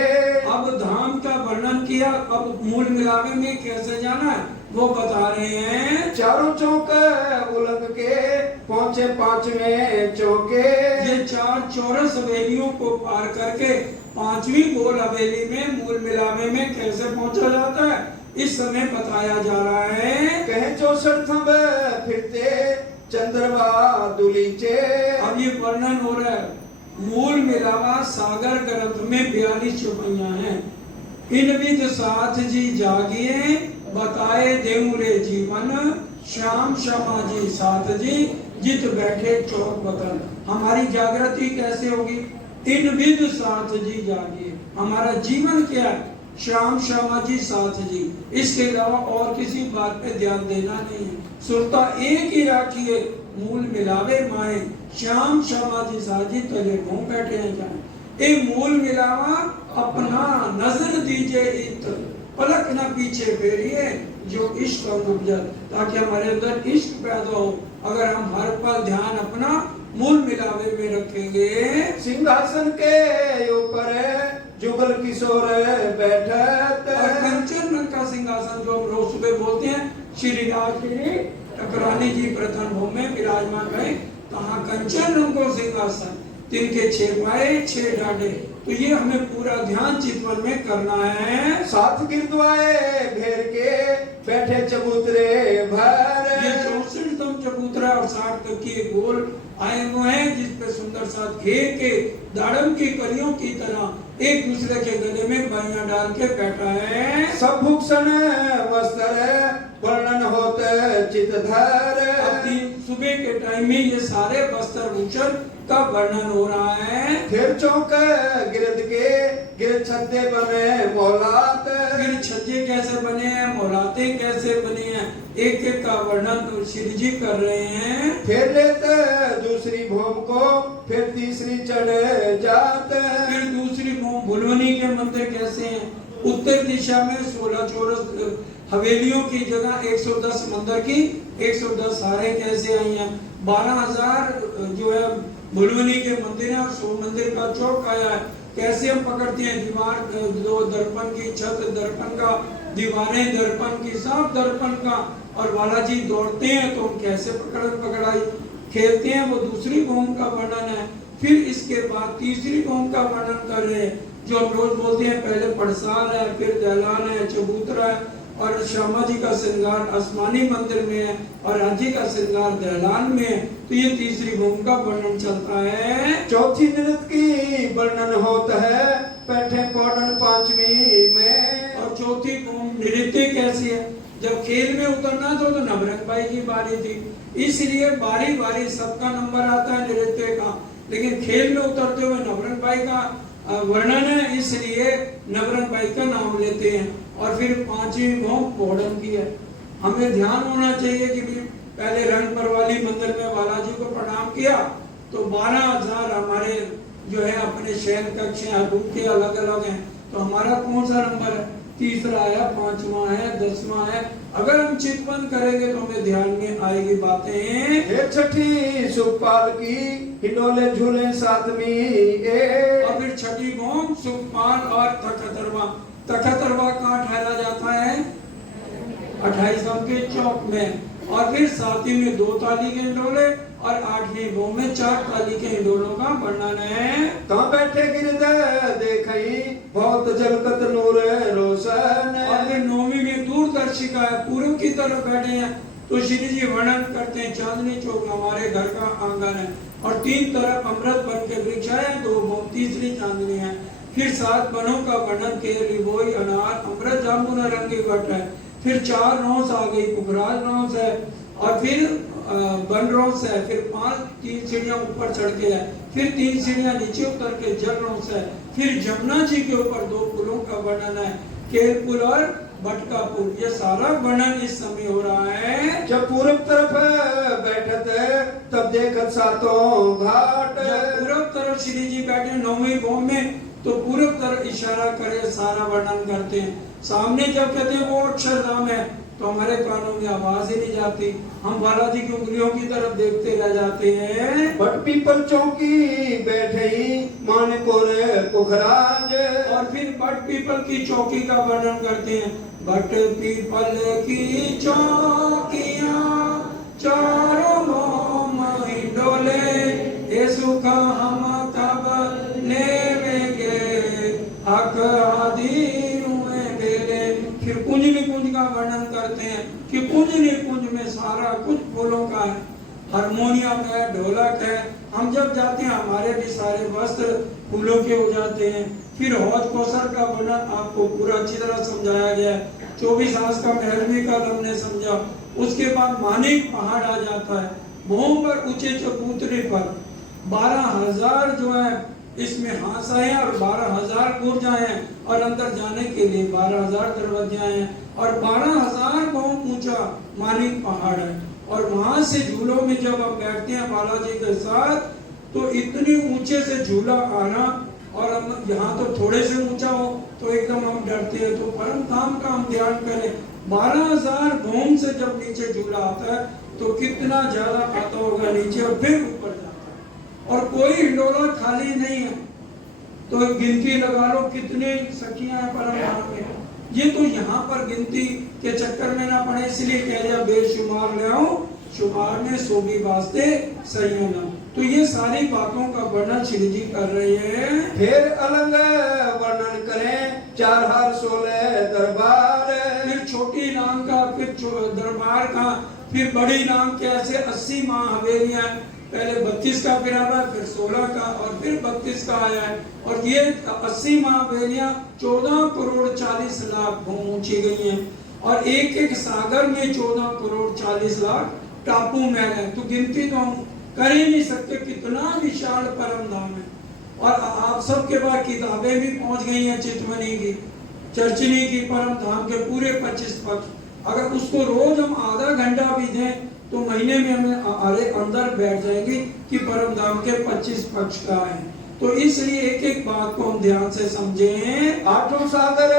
अब धाम का वर्णन किया, अब मूल मिलावे में कैसे जाना है वो बता रहे हैं। चारों चौक उलग के पहुंचे 5वें चौके। ये 4 चौरस हवेलियों को पार करके 5वीं गोल हवेली में मूल मिलावे में कैसे पहुंचा जाता है, इस समय बताया जा रहा है। कहे 64 थंब फिरते चंद्रवा दुलीचे। अब ये वर्णन हो रहा है। मूल मिलावा सागर ग्रंथ में 42 चौपाइयां हैं। इन विध साथ जी जागिए बताए देउरे जीवन, श्याम श्यामा जी साथ जी जित बैठे चौक बदन। हमारी जागृति कैसे होगी? इन विध साथ जी जागिए। हमारा जीवन क्या है? श्याम श्यामा जी साथ जी, इसके अलावा और किसी बात पे ध्यान देना नहीं है। सुरता एक ही राखिए मूल मिलावे माए, श्याम श्यामा जी साथ जी तले घूम बैठे हैं जाए। एक मूल मिलावा अपना नजर दीजिए इत, पलक न पीछे फेरिए जो इश्क उपजा, ताकि हमारे अंदर इश्क पैदा हो। अगर हम हर पल ध्यान अपना मूल मिलावे में रखेंगे। सिंहासन के ऊपर जुगल किशोर बैठत। और कंचन रंग का सिंहासन जो हम रोज सुबह बोलते हैं, श्री राज टकरानी जी प्रथम भूमि में विराजमान रहे, कहाँ कंचन रंग को सिंहासन, तिनके 6 पाए 6 डांडे। तो ये हमें पूरा ध्यान चितवन में करना है। 7 गिरद्वाए घेर के बैठे चबूतरे भर। ये 64 चबूतरा और 60 तक की गोल आए हुए हैं, जिसपे सुंदर साथ घेर के दाड़म की कलियों की तरह एक दूसरे के गले में बाइयां डाल के बैठा है। सब भूषण वस्त्र वर्णन होते चितधर। सुबह के टाइम में ये सारे वस्त्र भूषण का वर्णन हो रहा है। फिर चौक गिरद के गिर छत्ते बने मौलात। फिर छज्जे कैसे बने हैं, मौलाते कैसे बने हैं, एक एक का वर्णन श्री जी कर रहे हैं। फिर लेते दूसरी भूम को फिर तीसरी चढ़ जात। फिर दूसरी भूम भुलवनी के मंदिर कैसे हैं। उत्तर दिशा में 16 चौरस हवेलियों की जगह 110 मंदिर की 110 हारे कैसे आई हैं। 12,000 जो है भुलवनी के मंदिर है और 100 मंदिर का चौक आया है। कैसे हम पकड़ते हैं, दीवार दो दर्पण की, छत दर्पण का, दीवारें दर्पण की, सब दर्पण का, और बालाजी दौड़ते हैं तो हम कैसे पकड़ाई खेलते हैं, वो दूसरी भूम का वर्णन है। फिर इसके बाद तीसरी भूम का वर्णन कर रहे हैं, जो हम रोज बोलते हैं। पहले पड़साल है, फिर दहलान है, चबूतरा है, और श्यामा जी का श्रृंगार आसमानी मंदिर में है और राजी का श्रृंगार दहलान में है। तो ये तीसरी भूमि का वर्णन चलता है। चौथी नृत्य की वर्णन होता है बैठे पौड़न 5वीं में। नृत्य कैसी है। जब खेल में उतरना तो नवरंग भाई की बारी थी, इसलिए बारी बारी सबका नंबर आता है नृत्य का, लेकिन खेल में उतरते हुए नवरंग भाई का वर्णन है, इसलिए नवरंग भाई का नाम लेते हैं। और फिर पांचवी भौम पोड़म की है। हमें ध्यान होना चाहिए कि पहले रंग परवाली मंदिर में बालाजी को प्रणाम किया तो 12,000 हमारे जो है अपने शयन कक्ष हैं, रूम के अलग अलग हैं, तो हमारा कौन सा नंबर है, तीसरा है, पांचवा है, 10वां है। अगर हम चितवन करेंगे तो हमें ध्यान में आएगी बातें। छठी सुखपाल की हिंडोले झूले सातवीं और फिर छठी भौम सुखपाल और तखतरवा। तखतरवा कहाँ ठहरा जाता है, 28 गांव के चौक में। और फिर सातवीं में 2 ताली के हिंडोले और 8वीं भौम में 4 ताली के हिंडोलों का वर्णन है। कहाँ बैठे गिरधर देखई बहुत जलकत नूर रोशन। और फिर 9वीं में दूरदर्शिका है, पूर्व की तरफ बैठे हैं, तो श्री जी वर्णन करते हैं चांदनी चौक हमारे घर का आंगन है और 3 तरफ अमृत वन के वृक्ष है, 2 भौम तीसरी चांदनी है। फिर 7 वनों का वर्णन के रिबोई अनार अमृत जामुन रंगी वट है। फिर 4 नौस आ गई, पुखराज नौस है और फिर वन नौस है। फिर 3 सीढ़ियां ऊपर चढ़ के है, फिर 3 सीढ़ियां नीचे उतर के जल नौस है। फिर जमुना जी के ऊपर 2 पुलों का वर्णन है, केल पुल और बटका पुल। ये सारा वर्णन इस समय हो रहा है। जब पूर्व तरफ बैठत तब देखत सातों घाट। जब पूर्व तरफ श्री जी बैठे 9वीं भौम में तो पूर्व तरफ इशारा करे सारा वर्णन करते हैं। सामने जब कहते हैं वो अक्षरधाम है तो हमारे कानों में आवाज ही नहीं जाती, हम बालाजी की उंगलियों की तरफ देखते रह जाते हैं। बट पीपल चौकी बैठे मान को रे पुखराज। और फिर बट पीपल की चौकी का वर्णन करते हैं। बट पीपल की चौकियां चारों भौम हिंडोले, ये सुख हम कब लेवेंगे हक आदि में बेले। फिर कुंज निकुंज का वर्णन करते हैं कि कुंज निकुंज में सारा कुछ फूलों का है, हारमोनियम है, ढोलक है। हम जब जाते हैं हमारे भी सारे वस्त्र फूलों के हो जाते हैं। फिर हौज कौसर का वर्णन आपको पूरा अच्छी तरह समझाया गया है। 24 आस का महल भी कल हमने समझा। उसके बाद मानिक पहाड़ आ जाता है, भौम पर ऊंचे चबूतरे पर 12,000 जो है इसमें हांसा है और 12,000 बुर्जा हैं और अंदर जाने के लिए 12,000 दरवाजे हैं और 12,000 भौम ऊंचा मानिक पहाड़ है। और वहां से झूलों में जब हम बैठते हैं बालाजी के साथ तो इतने ऊंचे से झूला आना, और हम यहाँ तो थोड़े से ऊंचा हो तो एकदम हम डरते हैं। तो परम धाम का हम ध्यान करें, 12,000 भौम से जब नीचे झूला आता है तो कितना ज्यादा आता होगा नीचे और फिर ऊपर जाता है। और कोई हिंडोला खाली नहीं है, तो गिनती लगा लो कितने सखियां हैं परम धाम में। ये तो यहाँ पर गिनती के चक्कर में ना पड़े, इसलिए कह दिया बेशुमार ले आओ शुमार में सोगी वास्ते सही ना। तो ये सारी बातों का वर्णन श्री जी कर रहे हैं। फिर अलग वर्णन करें 4 हार 16 दरबार। फिर छोटी नाम का, फिर दरबार का, फिर बड़ी नाम के ऐसे 80 माँ हवेलियां। पहले 32 का फिर आया, फिर 16 का और फिर 32 का आया है। और ये 80 माँ हवेलियां 14 करोड़ 40 लाख भूमि ऊंची गई हैं और एक एक सागर में 14 करोड़ 40 लाख टापू महल है। तो गिनती तो हम कर ही नहीं सकते, कितना विशाल परम धाम है। और आप सबके पास किताबें भी पहुंच गई हैं चितवनी की, चर्चनी की, परम धाम के पूरे 25 पक्ष। अगर उसको रोज हम आधा घंटा भी दें तो महीने में हमें अंदर बैठ जाएंगे कि परम धाम के 25 पक्ष का है। तो इसलिए एक एक बात को हम ध्यान से समझें। 8 सागर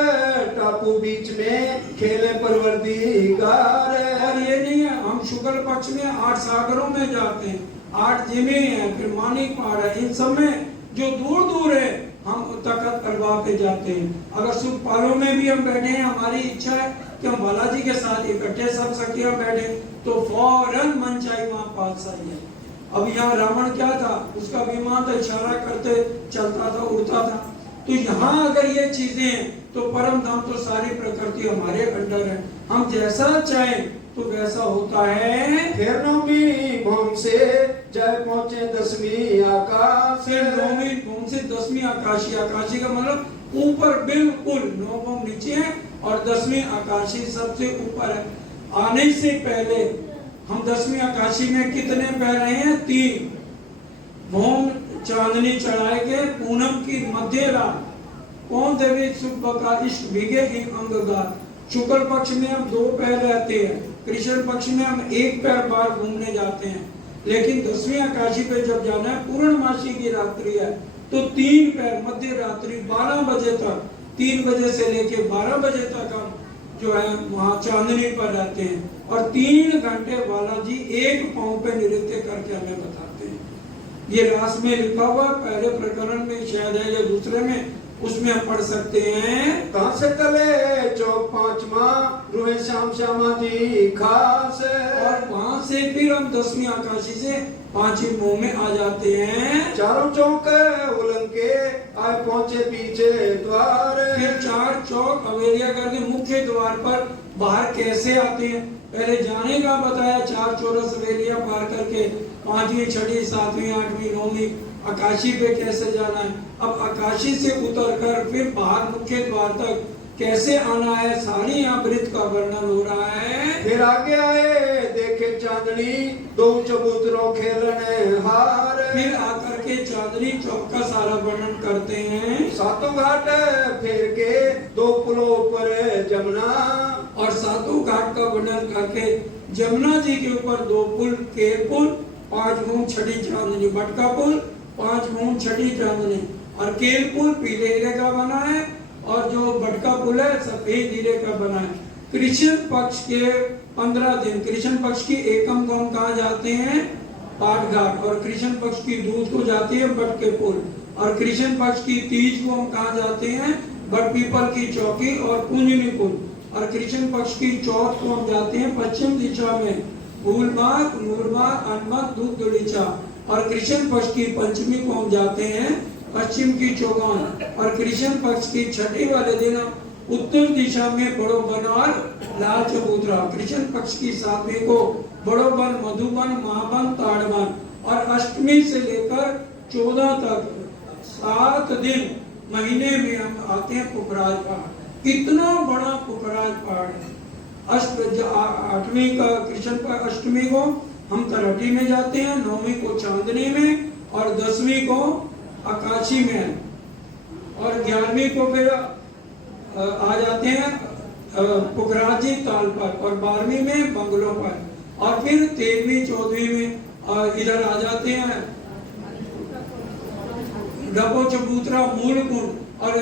टापू बीच में खेले परवरदिगार। और ये नहीं है हम शुक्ल पक्ष में 8 सागरों में जाते हैं, 8 जिले हैं, फिर मानिक पहाड़ है। इन सब में जो दूर दूर है हम तखत अलवा पे जाते हैं। अगर सुखपालों में भी हम बैठे हैं, हमारी इच्छा है कि हम बालाजी के साथ इकट्ठे सब सखियां बैठे तो फौरन मन चाहिए वहां पास आई है। अब यहाँ रावण क्या था, उसका विमान तो इशारा करते चलता था, उड़ता था। तो यहाँ अगर ये चीजें हैं तो परम धाम तो सारी प्रकृति हमारे अंडर है, हम जैसा चाहें तो वैसा होता है। फिर 9वीं भौम से जय पहुंचे 10वीं आकाश। फिर 9वीं भौम से 10वीं आकाशी। आकाशी का मतलब ऊपर बिल्कुल 9 भौम नीचे है और 10वीं आकाशी सबसे ऊपर है। आने से पहले हम 10वीं आकाशी में कितने पह रहे हैं? 3 भौम चांदनी चढ़ाए के पूनम की मध्य रात कौन देवी सुबह का इष्ट भीगे इन अंगगार। शुक्ल पक्ष में हम 2 पैर रहते हैं, कृष्ण पक्ष में हम 1 पैर बार घूमने जाते हैं। लेकिन 10वीं आकाशी पे जब जाना है, पूर्णमासी की रात्रि है, तो 3 पैर मध्य रात्रि 12 बजे तक, 3 बजे से लेके 12 बजे तक हम जो है वहां चांदनी पर रहते हैं और 3 घंटे बालाजी एक पांव पे नृत्य करके हमें बताते हैं। ये रास में लिखा हुआ पहले प्रकरण में शायद है या दूसरे में, उसमें हम पढ़ सकते हैं। कहाँ से तले चौक 5वां रुए श्याम श्यामा जी खास। और वहां से फिर हम 10वीं आकाशी से 5वीं मुंह में आ जाते हैं। चारों चौक उलन के आए पहुंचे पीछे द्वार। फिर 4 चौक अवेलिया करके मुख्य द्वार पर बाहर कैसे आते हैं, पहले जाने का बताया। 4 चौरस अवेलिया पार करके 5वीं 6वीं 7वीं 8वीं 9वीं आकाशी पे कैसे जाना है। अब आकाशी से उतरकर फिर बाहर मुख्य द्वार तक कैसे आना है, सारी यहाँ वृत्त का वर्णन हो रहा है। फिर आगे आए देखे चांदनी 2 चबूतरों खेलने हार। फिर आकर के चांदनी चौक का सारा वर्णन करते हैं। 7 घाट फिर के 2 पुलों पर जमुना। और 7 घाट का वर्णन करके जमुना जी के ऊपर 2 पुल, केर पुल, 5 भूम 6ठी चांदनी, बटका पुल 5 भूम 6ठी चांदनी। और केल पुल पीले हीरे का बना है और जो बटका पुल है सफेद हीरे का बना है। कृष्ण पक्ष के 15 दिन, कृष्ण पक्ष की एकम को हम कहा जाते हैं पाट घाट, और कृष्ण पक्ष की दूध को जाती है बटके पुल, और कृष्ण पक्ष की तीज को हम कहा जाते हैं बट पीपल की चौकी और कुंजनी पुल, और कृष्ण पक्ष की चौथ को हम जाते हैं पश्चिम दिशा में फूलबाग, नूरबाग, अनबाग, दूध दुलीचा, और कृष्ण पक्ष की पंचमी को हम जाते हैं पश्चिम की चौगान, और कृष्ण पक्ष की 6ठी वाले दिन उत्तर दिशा में बड़ो बन और लाल चबूतरा। कृष्ण पक्ष की 7वीं को बड़ो बन, मधुबन, महाबन, ताड़बन, और अष्टमी से लेकर 14 तक 7 दिन महीने में हम आते हैं पुखराज पहाड़। कितना बड़ा पुखराज पहाड़ है। 8वीं का कृष्ण पर अष्टमी को हम तरहटी में जाते हैं, 9वीं को चांदनी में, और 10वीं को आकाशी में, और 11वीं को फिर आ जाते हैं पुखराजी ताल पर, और 12वीं में बंगलों पर, और फिर 13वीं 14वीं में इधर आ जाते हैं डबो चबूतरा मूल कुंड, और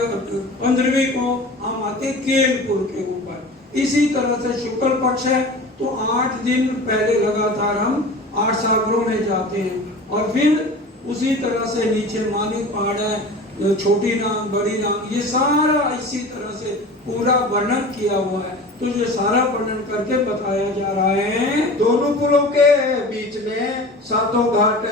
15वीं को हम आते केलपुर के ऊपर। इसी तरह से शुक्ल पक्ष है तो 8 दिन पहले लगातार हम 8 सागरों में जाते हैं, और फिर उसी तरह से नीचे मानिक पहाड़ है, छोटी नांग, बड़ी नांग, ये सारा इसी तरह से पूरा वर्णन किया हुआ है। तो ये सारा वर्णन करके बताया जा रहा है। दोनों पुलों के बीच में 7 घाट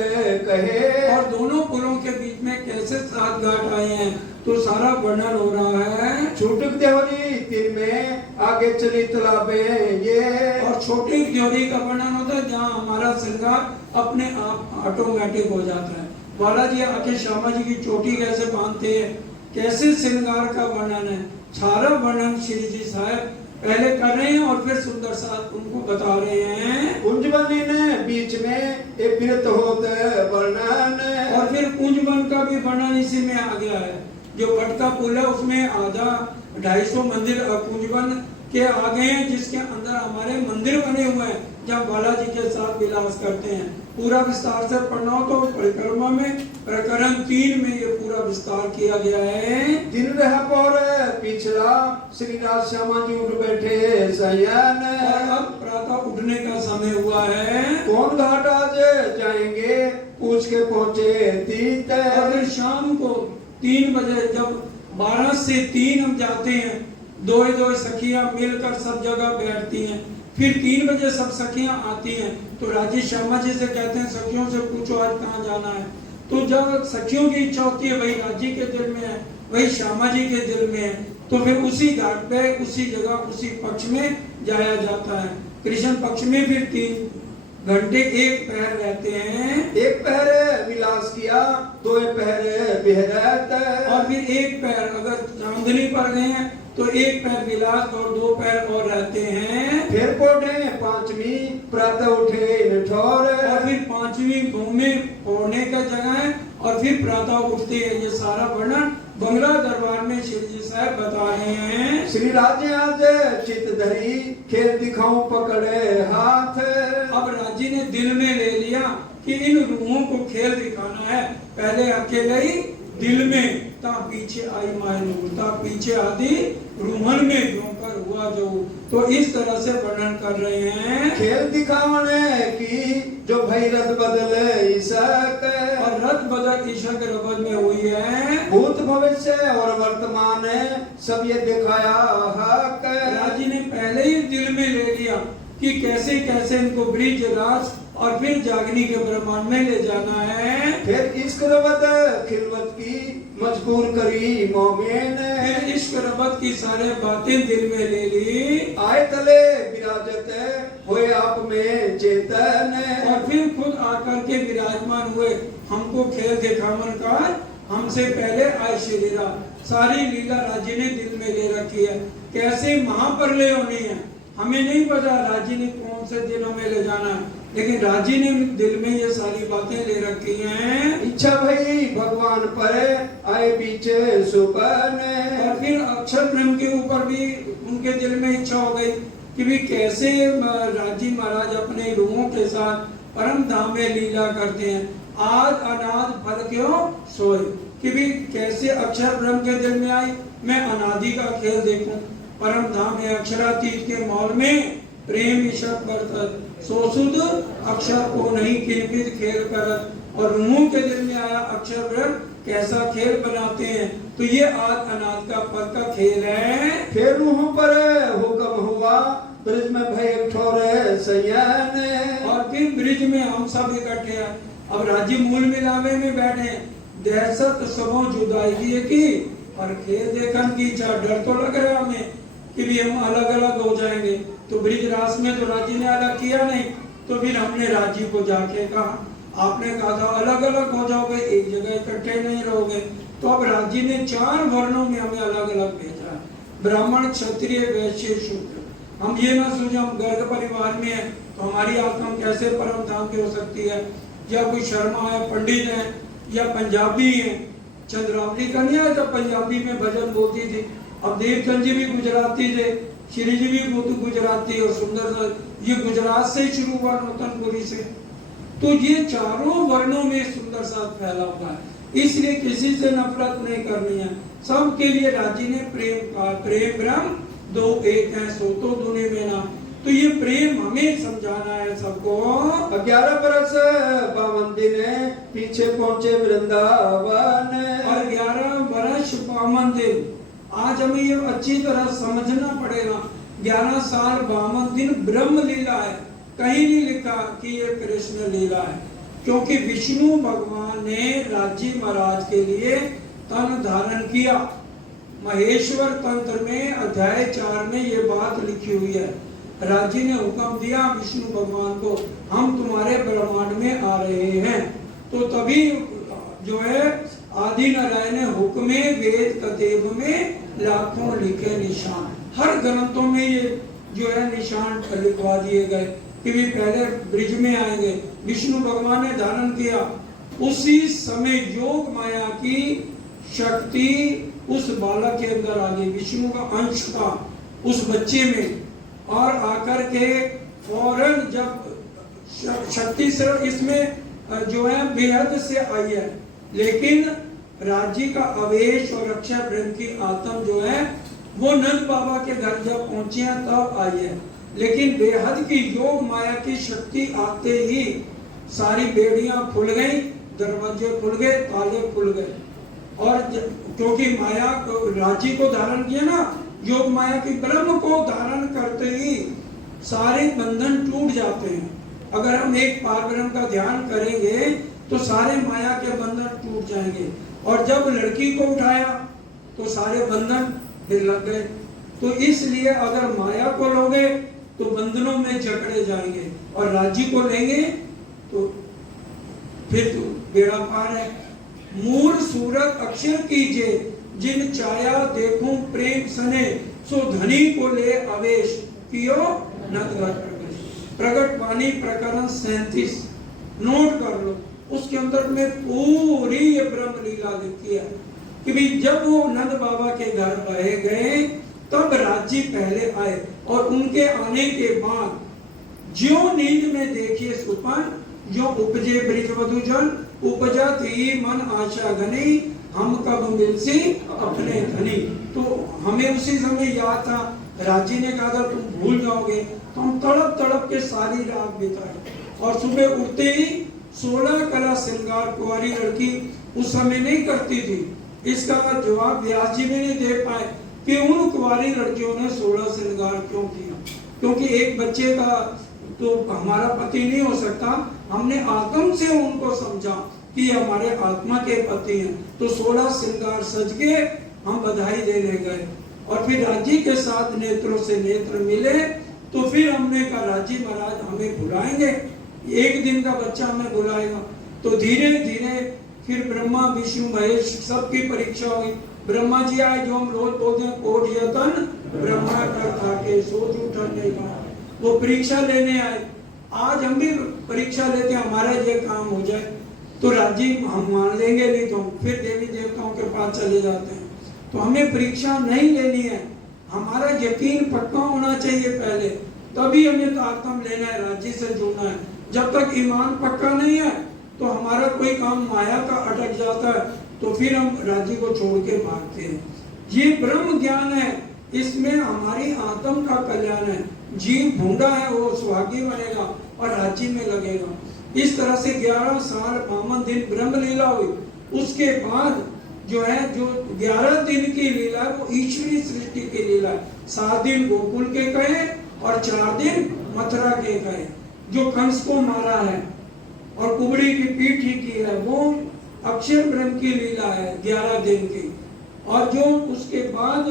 कहे, और दोनों पुलों के बीच में कैसे 7 घाट आए हैं तो सारा वर्णन हो रहा है। छूटक देवरी दिन में आगे चली तालाबे ये, और छोटी देवरी का वर्णन होता है जहाँ हमारा श्रृंगार अपने आप ऑटोमेटिक हो जाता है। बालाजी आके श्यामा जी की चोटी कैसे बांधते हैं, कैसे श्रृंगार का वर्णन है, सारा वर्णन श्री जी साहब पहले कर रहे हैं और फिर सुंदर साथ उनको बता रहे हैं। कुंजबनी ने बीच में एक विरत होते वर्णन, और फिर कुंजबन का भी वर्णन इसी में आ गया है। जो बटका पुल है उसमें आधा 250 मंदिर कुंजबन के आ गए हैं, जिसके अंदर हमारे मंदिर बने हुए हैं जब बालाजी के साथ विलास करते हैं। पूरा विस्तार से पढ़ना हो तो परिक्रमा में प्रकरण 3 में ये पूरा विस्तार किया गया है। दिन रहा पर पिछला श्री राज श्यामा जी उठ बैठे सयन, और अब प्रातः उठने का समय हुआ है। कौन घाट आज जाएंगे पूछ के पहुंचे तीत, और फिर शाम को 3 बजे जब 12 से 3 हम जाते हैं, 2 सखियां मिलकर सब जगह बैठती हैं। फिर 3 बजे सब सखियां आती हैं तो राजी श्यामा जी से कहते हैं सखियों से पूछो आज कहाँ जाना है। तो जब सखियों की इच्छा होती है वही राजी के दिल में है, वही श्यामा जी के दिल में है, तो फिर उसी घाट पे उसी जगह उसी पक्ष में जाया जाता है। कृष्ण पक्ष में फिर 3 घंटे 1 पहर रहते हैं। 1 पहर विलास किया, 2 पहर बिहरत, और फिर 1 पहर अगर रामधनी पर गए हैं तो एक पैर विलास और दो पैर और रहते हैं। फिर पौधे पांचवी प्रातः उठे निठौर, और फिर पांचवी भूमि पौने का जगह है और फिर प्रातः उठते हैं। ये सारा वर्णन बंगला दरबार में श्री जी साहब बता रहे हैं। श्री राज्य आज चित धरी खेल दिखाऊं पकड़े हाथ। अब राजी ने दिल में ले लिया कि इन रूहों को खेल दिखाना है। पहले अकेले ही दिल में, ता पीछे आई मायनूर, ता पीछे आदि रूहन में जोकर हुआ जो। तो इस तरह से वर्णन कर रहे हैं। खेल दिखावने की जो भई रत बदले ईशक, और रत बदल ईशक रबद में हुई है। भूत भविष्य और वर्तमान सब ये दिखाया हक। राजी ने पहले ही दिल में ले लिया कि कैसे कैसे इनको ब्रिज राज और फिर जागनी के ब्रह्मांड में ले जाना है। फिर इश्क रबत खिलवत की मजबूर करी मोमिन, फिर इश्क रबत की सारे बातें दिल में ले ली। आए तले विराजत हुए आप में चेतन, और फिर खुद आकर के विराजमान हुए। हमको खेल दिखावन का हमसे पहले आए श्री राम। सारी लीला राजी ने दिल में ले रखी है। कैसे महाप्रलय होनी है हमें नहीं पता, राजी ने कौन से दिनों में ले जाना है, लेकिन राजी ने दिल में ये सारी बातें ले रखी हैं। इच्छा भई भगवान पर आए बीचे सुपन, और फिर अक्षर ब्रह्म के ऊपर भी उनके दिल में इच्छा हो गई कि भी कैसे राजी महाराज अपने रूहों के साथ परम धाम में लीला करते हैं। आज अनाद फल क्यों सोए, कि भी कैसे अक्षर ब्रह्म के दिल में आई मैं अनादि का खेल देखूं। परम धाम है अक्षरातीत के मॉल में प्रेम ईशक बरतत, सो सुध अक्षर को नहीं किलबित खेल करत। और रूहों के दिल में आया अक्षर ब्रह्म कैसा खेल बनाते हैं। तो ये आद अनाद का पद का खेल है। फिर रूहों पर हुक्म हुआ ब्रिज में भय ठोरे सयन, और फिर ब्रिज में हम सब इकट्ठे हैं। अब राजी मूल मिलावे में बैठे, दहशत सबों जुदाई की और खेल देखन की इच्छा। डर तो लग रहा है हमें कि भी हम अलग अलग हो जाएंगे। तो ब्रिज रास में तो राजी ने अलग किया नहीं, तो फिर हमने राजी को जाके कहा, आपने कहा था अलग अलग हो जाओगे, एक जगह इकट्ठे नहीं रहोगे। तो अब राजी ने 4 वर्णों में हमें अलग अलग भेजा है, ब्राह्मण क्षत्रिय वैश्य शूद्र। हम ये ना सोचे हम गर्ग परिवार में है तो हमारी आत्मा कैसे परम धाम की हो सकती है, या कोई शर्मा है, पंडित है, या पंजाबी है। चंद्रावली का नहीं आया था, पंजाबी में भजन बोलती थी। अब देवचंद जी भी गुजराती थे, श्री जी भी गुजराती और सुंदर, ये गुजरात से शुरू हुआ, नौतनपुरी से। तो ये चारों वर्णों में सुंदर साथ फैला हुआ है, इसलिए किसी से नफरत नहीं करनी है। सबके लिए राजी ने प्रेम का, प्रेम ब्रह्म दो एक है सो तो दुनिया में ना। तो ये प्रेम हमें समझाना है सबको। 11 बरस 52 दिन पीछे पहुंचे वृंदावन, और 11 वर्ष 52 दिन आज हमें ये अच्छी तरह समझना पड़ेगा। 11 साल 52 दिन ब्रह्म लीला है, कहीं नहीं लिखा कि ये कृष्ण लीला है। क्योंकि विष्णु भगवान ने राजी महाराज के लिए तन धारण किया। महेश्वर तंत्र में अध्याय 4 में ये बात लिखी हुई है। राजी ने हुक्म दिया विष्णु भगवान को, हम तुम्हारे ब्रह्मांड में आ रहे हैं। तो तभी जो है आदि नारायण ने हुक्मे वेद कतेब में लाखों लिखे निशान, हर ग्रंथों में ये जो है निशान लिखवा दिए गए कि भी पहले ब्रिज में आएंगे। विष्णु भगवान ने धारण किया, उसी समय योग माया की शक्ति उस बालक के अंदर आ गई, विष्णु का अंश था उस बच्चे में। और आकर के फौरन जब शक्ति से इसमें जो है बेहद से आई है, लेकिन राजी का आवेश और अक्षर ब्रह्म की आत्म जो है वो नंद बाबा के घर जब पहुंचे हैं तब आई है। लेकिन बेहद की योग माया की शक्ति आते ही सारी बेड़ियां खुल गई, दरवाजे खुल गए, ताले खुल गए। और क्योंकि माया को राजी को धारण किया ना, योग माया की ब्रह्म को धारण करते ही सारे बंधन टूट जाते हैं। अगर हम एक पार ब्रह्म का ध्यान करेंगे तो सारे माया के बंधन टूट जाएंगे। और जब लड़की को उठाया तो सारे बंधन फिर लग गए। तो इसलिए अगर माया को लोगे तो बंधनों में जकड़े जाएंगे, और राजी को लेंगे तो फिर तो बेड़ा पार है। मूल सूरत अक्षर कीजिए जिन चाया देखूं प्रेम सने, सो धनी को ले आवेश, कियो नदगर प्रवेश। प्रगट वाणी प्रकरण 37 नोट कर लो, उसके अंदर में पूरी ये ब्रह्म लीला लिखी है कि भी जब वो नंद बाबा के घर बहे गए तब राजी पहले आए, और उनके आने के बाद ज्यों नींद में देखिए सुपन, जो उपजे ब्रिजवधु जन, उपजा थी मन आशा घनी, हम कब मिलसी अपने धनी। तो हमें उसी समय याद था, राजी ने कहा था तुम भूल जाओगे, तो हम तड़प तड़प के सारी रात बिताए, और सुबह उठते ही 16 कला श्रृंगार कुंवारी लड़की उस समय नहीं करती थी। इसका जवाब व्यास जी में नहीं दे पाए कि उन कुंवारी लड़कियों ने 16 श्रृंगार क्यों किया, क्योंकि एक बच्चे का तो हमारा पति नहीं हो सकता, हमने आत्म से उनको समझा कि हमारे आत्मा के पति हैं, तो 16 श्रृंगार सज के हम बधाई देने गए, और फिर राजी के साथ नेत्रों से नेत्र मिले, तो फिर हमने कहा राजी महाराज हमें बुलाएंगे, एक दिन का बच्चा हमें बुलाएगा। तो धीरे धीरे फिर ब्रह्मा विष्णु महेश सबकी परीक्षा हुई। ब्रह्मा जी आए, जो हम रोज बोलते हैं कोट यतन ब्रह्मा कर थाके, सोच उठा नहीं पाया, वो परीक्षा लेने आए। आज हम भी परीक्षा लेते हैं, हमारा ये काम हो जाए तो राजी हम मान लेंगे, नहीं तो फिर देवी देवताओं के पास चले जाते हैं। तो हमें परीक्षा नहीं लेनी है, हमारा यकीन पक्का होना चाहिए पहले, तभी हमें तारतम्य लेना है, राजी से जुड़ना है। जब तक ईमान पक्का नहीं है तो हमारा कोई काम माया का अटक जाता है, तो फिर हम राजी को छोड़ के भागते हैं। ये ब्रह्म ज्ञान है, इसमें हमारी आत्म का कल्याण है। जीव भूंडा है वो सुहागी बनेगा और राजी में लगेगा। इस तरह से 11 साल 52 दिन ब्रह्म लीला हुई। उसके बाद जो है, जो 11 दिन की लीला वो ईश्वरीय सृष्टि की लीला है। 7 दिन गोकुल के कहे और 4 दिन मथुरा के कहे। जो कंस को मारा है और कुबड़ी की पीठ ही की है, वो अक्षर ब्रह्म की लीला है 11 दिन की। और जो उसके बाद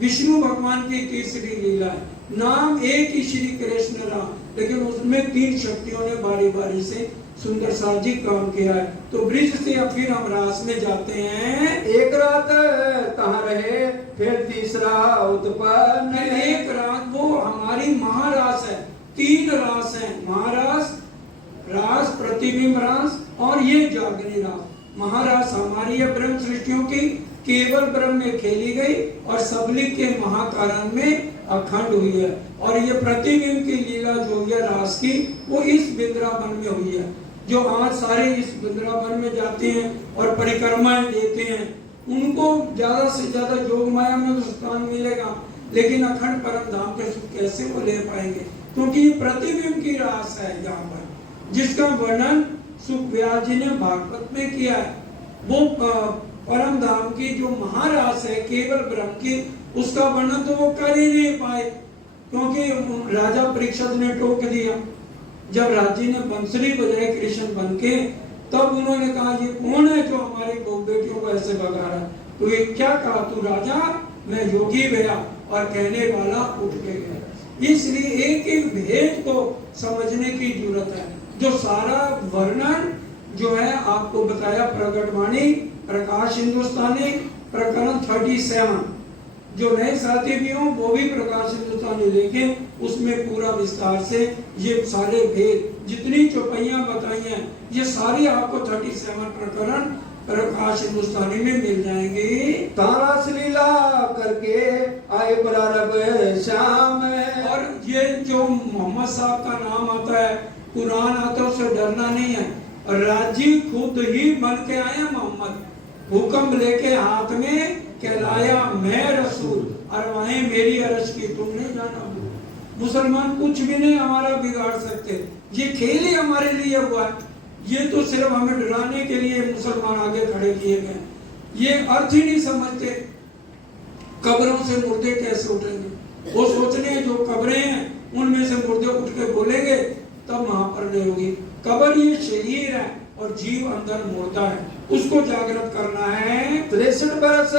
विष्णु भगवान की तीसरी लीला है। नाम एक ही श्री कृष्ण राम, लेकिन उसमें 3 शक्तियों ने बारी बारी से सुंदर साजिक काम किया है। तो ब्रिज से अब फिर हम रास में जाते हैं। एक रात कहाँ रहे, फिर तीसरा उत्पन्न। एक रात वो हमारी महारास है। 3 रास है, महारास, रास, प्रतिबिंब रास और ये जागनी रास। महारास हमारी है ब्रह्म सृष्टियों की, केवल ब्रह्म में खेली गई और सबलिक के महाकारण में अखंड हुई है। और ये प्रतिबिंब की लीला जो है रास की, वो इस वृंदावन में हुई है। जो आज सारे इस वृंदावन में जाते हैं और परिक्रमाएं देते हैं, उनको ज्यादा से ज्यादा योग माया में तो स्थान मिलेगा, लेकिन अखंड परम धाम के सुख कैसे वो ले पाएंगे, क्योंकि ये प्रतिबिंब की रास है यहाँ पर, जिसका वर्णन सुख व्यास जी ने भागवत में किया है। वो परम धाम की जो महारास है केवल ब्रह्म की, उसका वर्णन तो वो कर ही नहीं पाए, क्योंकि राजा परीक्षित ने टोक दिया। जब राजी ने बंसुरी बजाए कृष्ण बन के, तब उन्होंने कहा ये कौन है जो हमारी बहु बेटियों को ऐसे भगा रहा है। तो ये क्या कहा, तू राजा मैं योगी गया, और कहने वाला उठ के गया। इसलिए एक एक भेद को समझने की जरूरत है। जो सारा वर्णन जो है आपको बताया, प्रकट वाणी प्रकाश हिंदुस्तानी प्रकरण 37, जो नए साथी भी हों वो भी प्रकाश हिंदुस्तानी देखें, उसमें पूरा विस्तार से ये सारे भेद जितनी चौपाइयां बताई हैं, ये सारी आपको 37 प्रकरण प्रकाश हिंदुस्तानी में मिल जाएंगे। तारा लीला करके आए प्रारंभ श्याम। और ये जो मोहम्मद साहब का नाम आता है, कुरान आता है, उससे डरना नहीं है। राजी खुद ही बन के आए मोहम्मद, हुक्म लेके हाथ में, कहलाया मैं रसूल, अरवाएं मेरी अरज की तुम नहीं जाना। मुसलमान कुछ भी नहीं हमारा बिगाड़ सकते, ये खेल ही हमारे लिए हुआ है। ये तो सिर्फ हमें डराने के लिए मुसलमान आगे खड़े किए गए। ये अर्थ ही नहीं समझते, कब्रों से मुर्दे कैसे उठेंगे। वो सोचने जो कब्रें हैं उनमें से मुर्दे उठ के बोलेंगे, तब वहां पर नहीं होगी। कब्र ये शरीर है, और जीव अंदर मुड़ता है, उसको जागृत करना है। 63 बरस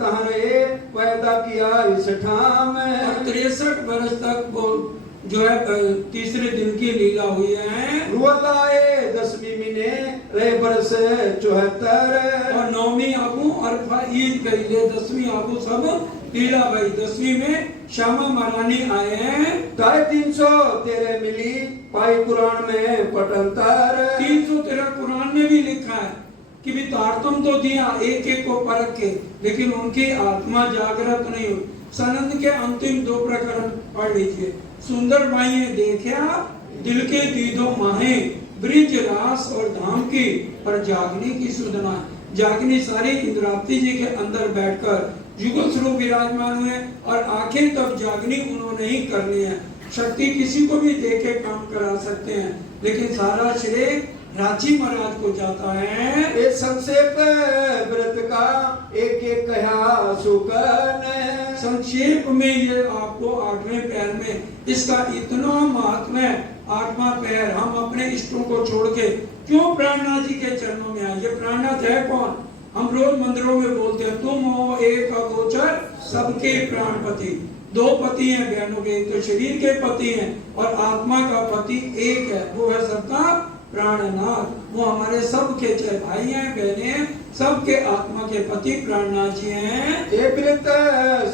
तहरे पैदा किया इस ठाम और 63 वर्ष तक वो जो है तीसरे दिन की लीला हुई है। रुअलाए 10वीं महीने रे बरस 74 और 9वीं आगू अरफा ईद करीले 10वीं आगू सब लीला भाई। 10वीं में श्यामा महारानी आए हैं। 313 मिली पाई कुरान में पटंतर 313 कुरान में भी लिखा है कि भी तारतम तो दिया एक एक को परख के, लेकिन उनकी आत्मा जागृत नहीं हुई। सनंद के अंतिम 2 प्रकरण पढ़ लीजिए। सुंदर माई ने देखा दिल के दीदो माहे ब्रिज रास और धाम की, पर जागनी की सुधना। जागनी सारी इंद्रावती जी के अंदर बैठकर युगल स्वरूप विराजमान हुए और आंखें तब जागनी उन्होंने ही करनी है। शक्ति किसी को भी देके काम करा सकते हैं, लेकिन सारा श्रेय रांची महाराज को जाता है। ये संक्षेप व्रत का एक एक कहा सुकन। संक्षेप में ये आपको 8वें पैर में इसका इतना महत्व है। 8वां पैर, हम अपने इष्टों को छोड़ के क्यों प्राणनाथ जी के चरणों में आए? ये प्राणनाथ है कौन? हम रोज मंदिरों में बोलते हैं तुम हो एक अगोचर सबके प्राणपति। 2 पति हैं बहनों के, एक तो शरीर के पति हैं और आत्मा का पति एक है, वो है सबका प्राणनाथ। वो हमारे सबके चाहे भाई हैं बहने हैं, सबके आत्मा के पति प्राणनाथ जी हैं। ये व्रत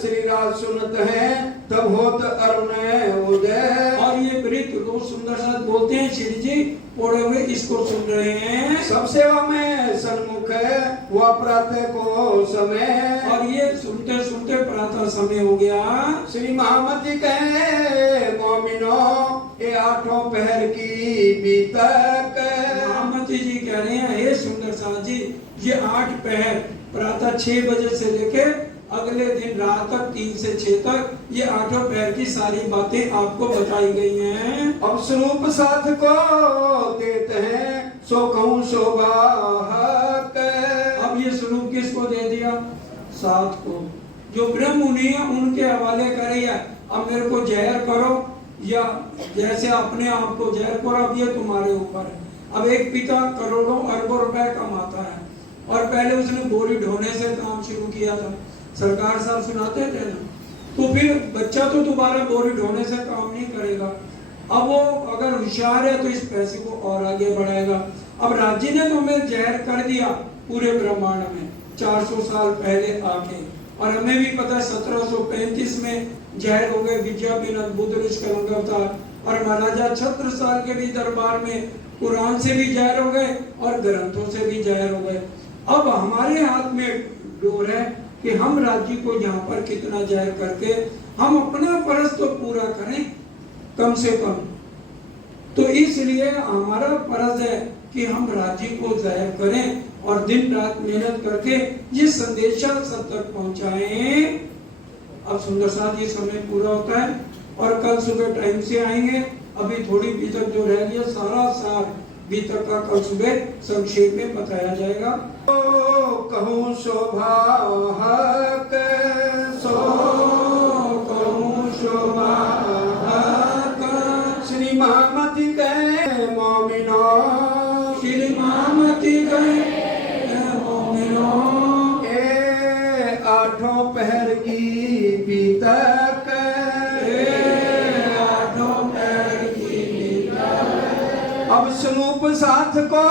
श्री राज सुनत है तब होत अरुण उदय। और ये व्रत रोज सुंदर साथ बोलते हैं श्री जी पढ़े हुए इसको सुन रहे हैं। सब सेवा में सन्मुख है वह प्रातः को समय। और ये सुनते सुनते प्रातः समय हो गया। श्री महामती कहे मोमिनो ये 8 पहर की बीतक। महामती जी कह रहे हैं हे सुंदर साथ जी, ये 8 पहर प्रातः 6 बजे से लेके अगले दिन रात तक 3 से 6 तक ये 8 पहर की सारी बातें आपको बताई गई हैं। अब स्वरूप साथ को देते हैं सो कहूँ शोभा। अब ये स्वरूप किसको दे दिया? साथ को। जो ब्रह्म मुनि है उनके हवाले करिए। अब मेरे को जहर करो या जैसे अपने आप को जहर करो, अब ये तुम्हारे ऊपर है। अब एक पिता करोड़ों अरबों रुपए कमाता है और पहले उसने बोरी ढोने से काम शुरू किया था, सरकार साहब सुनाते थे ना, तो फिर बच्चा तो दोबारा बोरी ढोने से काम नहीं करेगा। अब वो अगर होशियार है तो इस पैसे को और आगे बढ़ाएगा। अब राज्य ने तो हमें जहर कर दिया पूरे ब्रह्मांड में 400 साल पहले आके, और हमें भी पता है 1735 में जहर हो गए विद्या बिना बुद्ध ऋषि अवतार, और महाराजा छत्रसाल के भी दरबार में कुरान से भी जहर हो गए और ग्रंथों से भी जहर हो गए। अब हमारे हाथ में डोर है कि हम राज्य को यहाँ पर कितना जहर करके हम अपना फर्ज तो पूरा करें कम से कम। तो इसलिए हमारा फर्ज है कि हम राज्य को जहर करें और दिन रात मेहनत करके ये संदेशा सब तक पहुंचाएं। अब सुंदर साथ ये समय पूरा होता है और कल सुबह टाइम से आएंगे। अभी थोड़ी बीतक जो रह गया सारा सार बीतक का कल सुबह संक्षेप में बताया जाएगा। कहूँ शोभा सो कहूँ शोभा। श्री महामती कहे मोमिनो श्री महामती कहे मोमिनो ए 8 पहर की बीतक। अब स्वरूप साथ को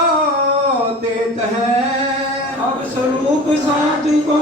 देते हैं। अब स्वरूप साथ को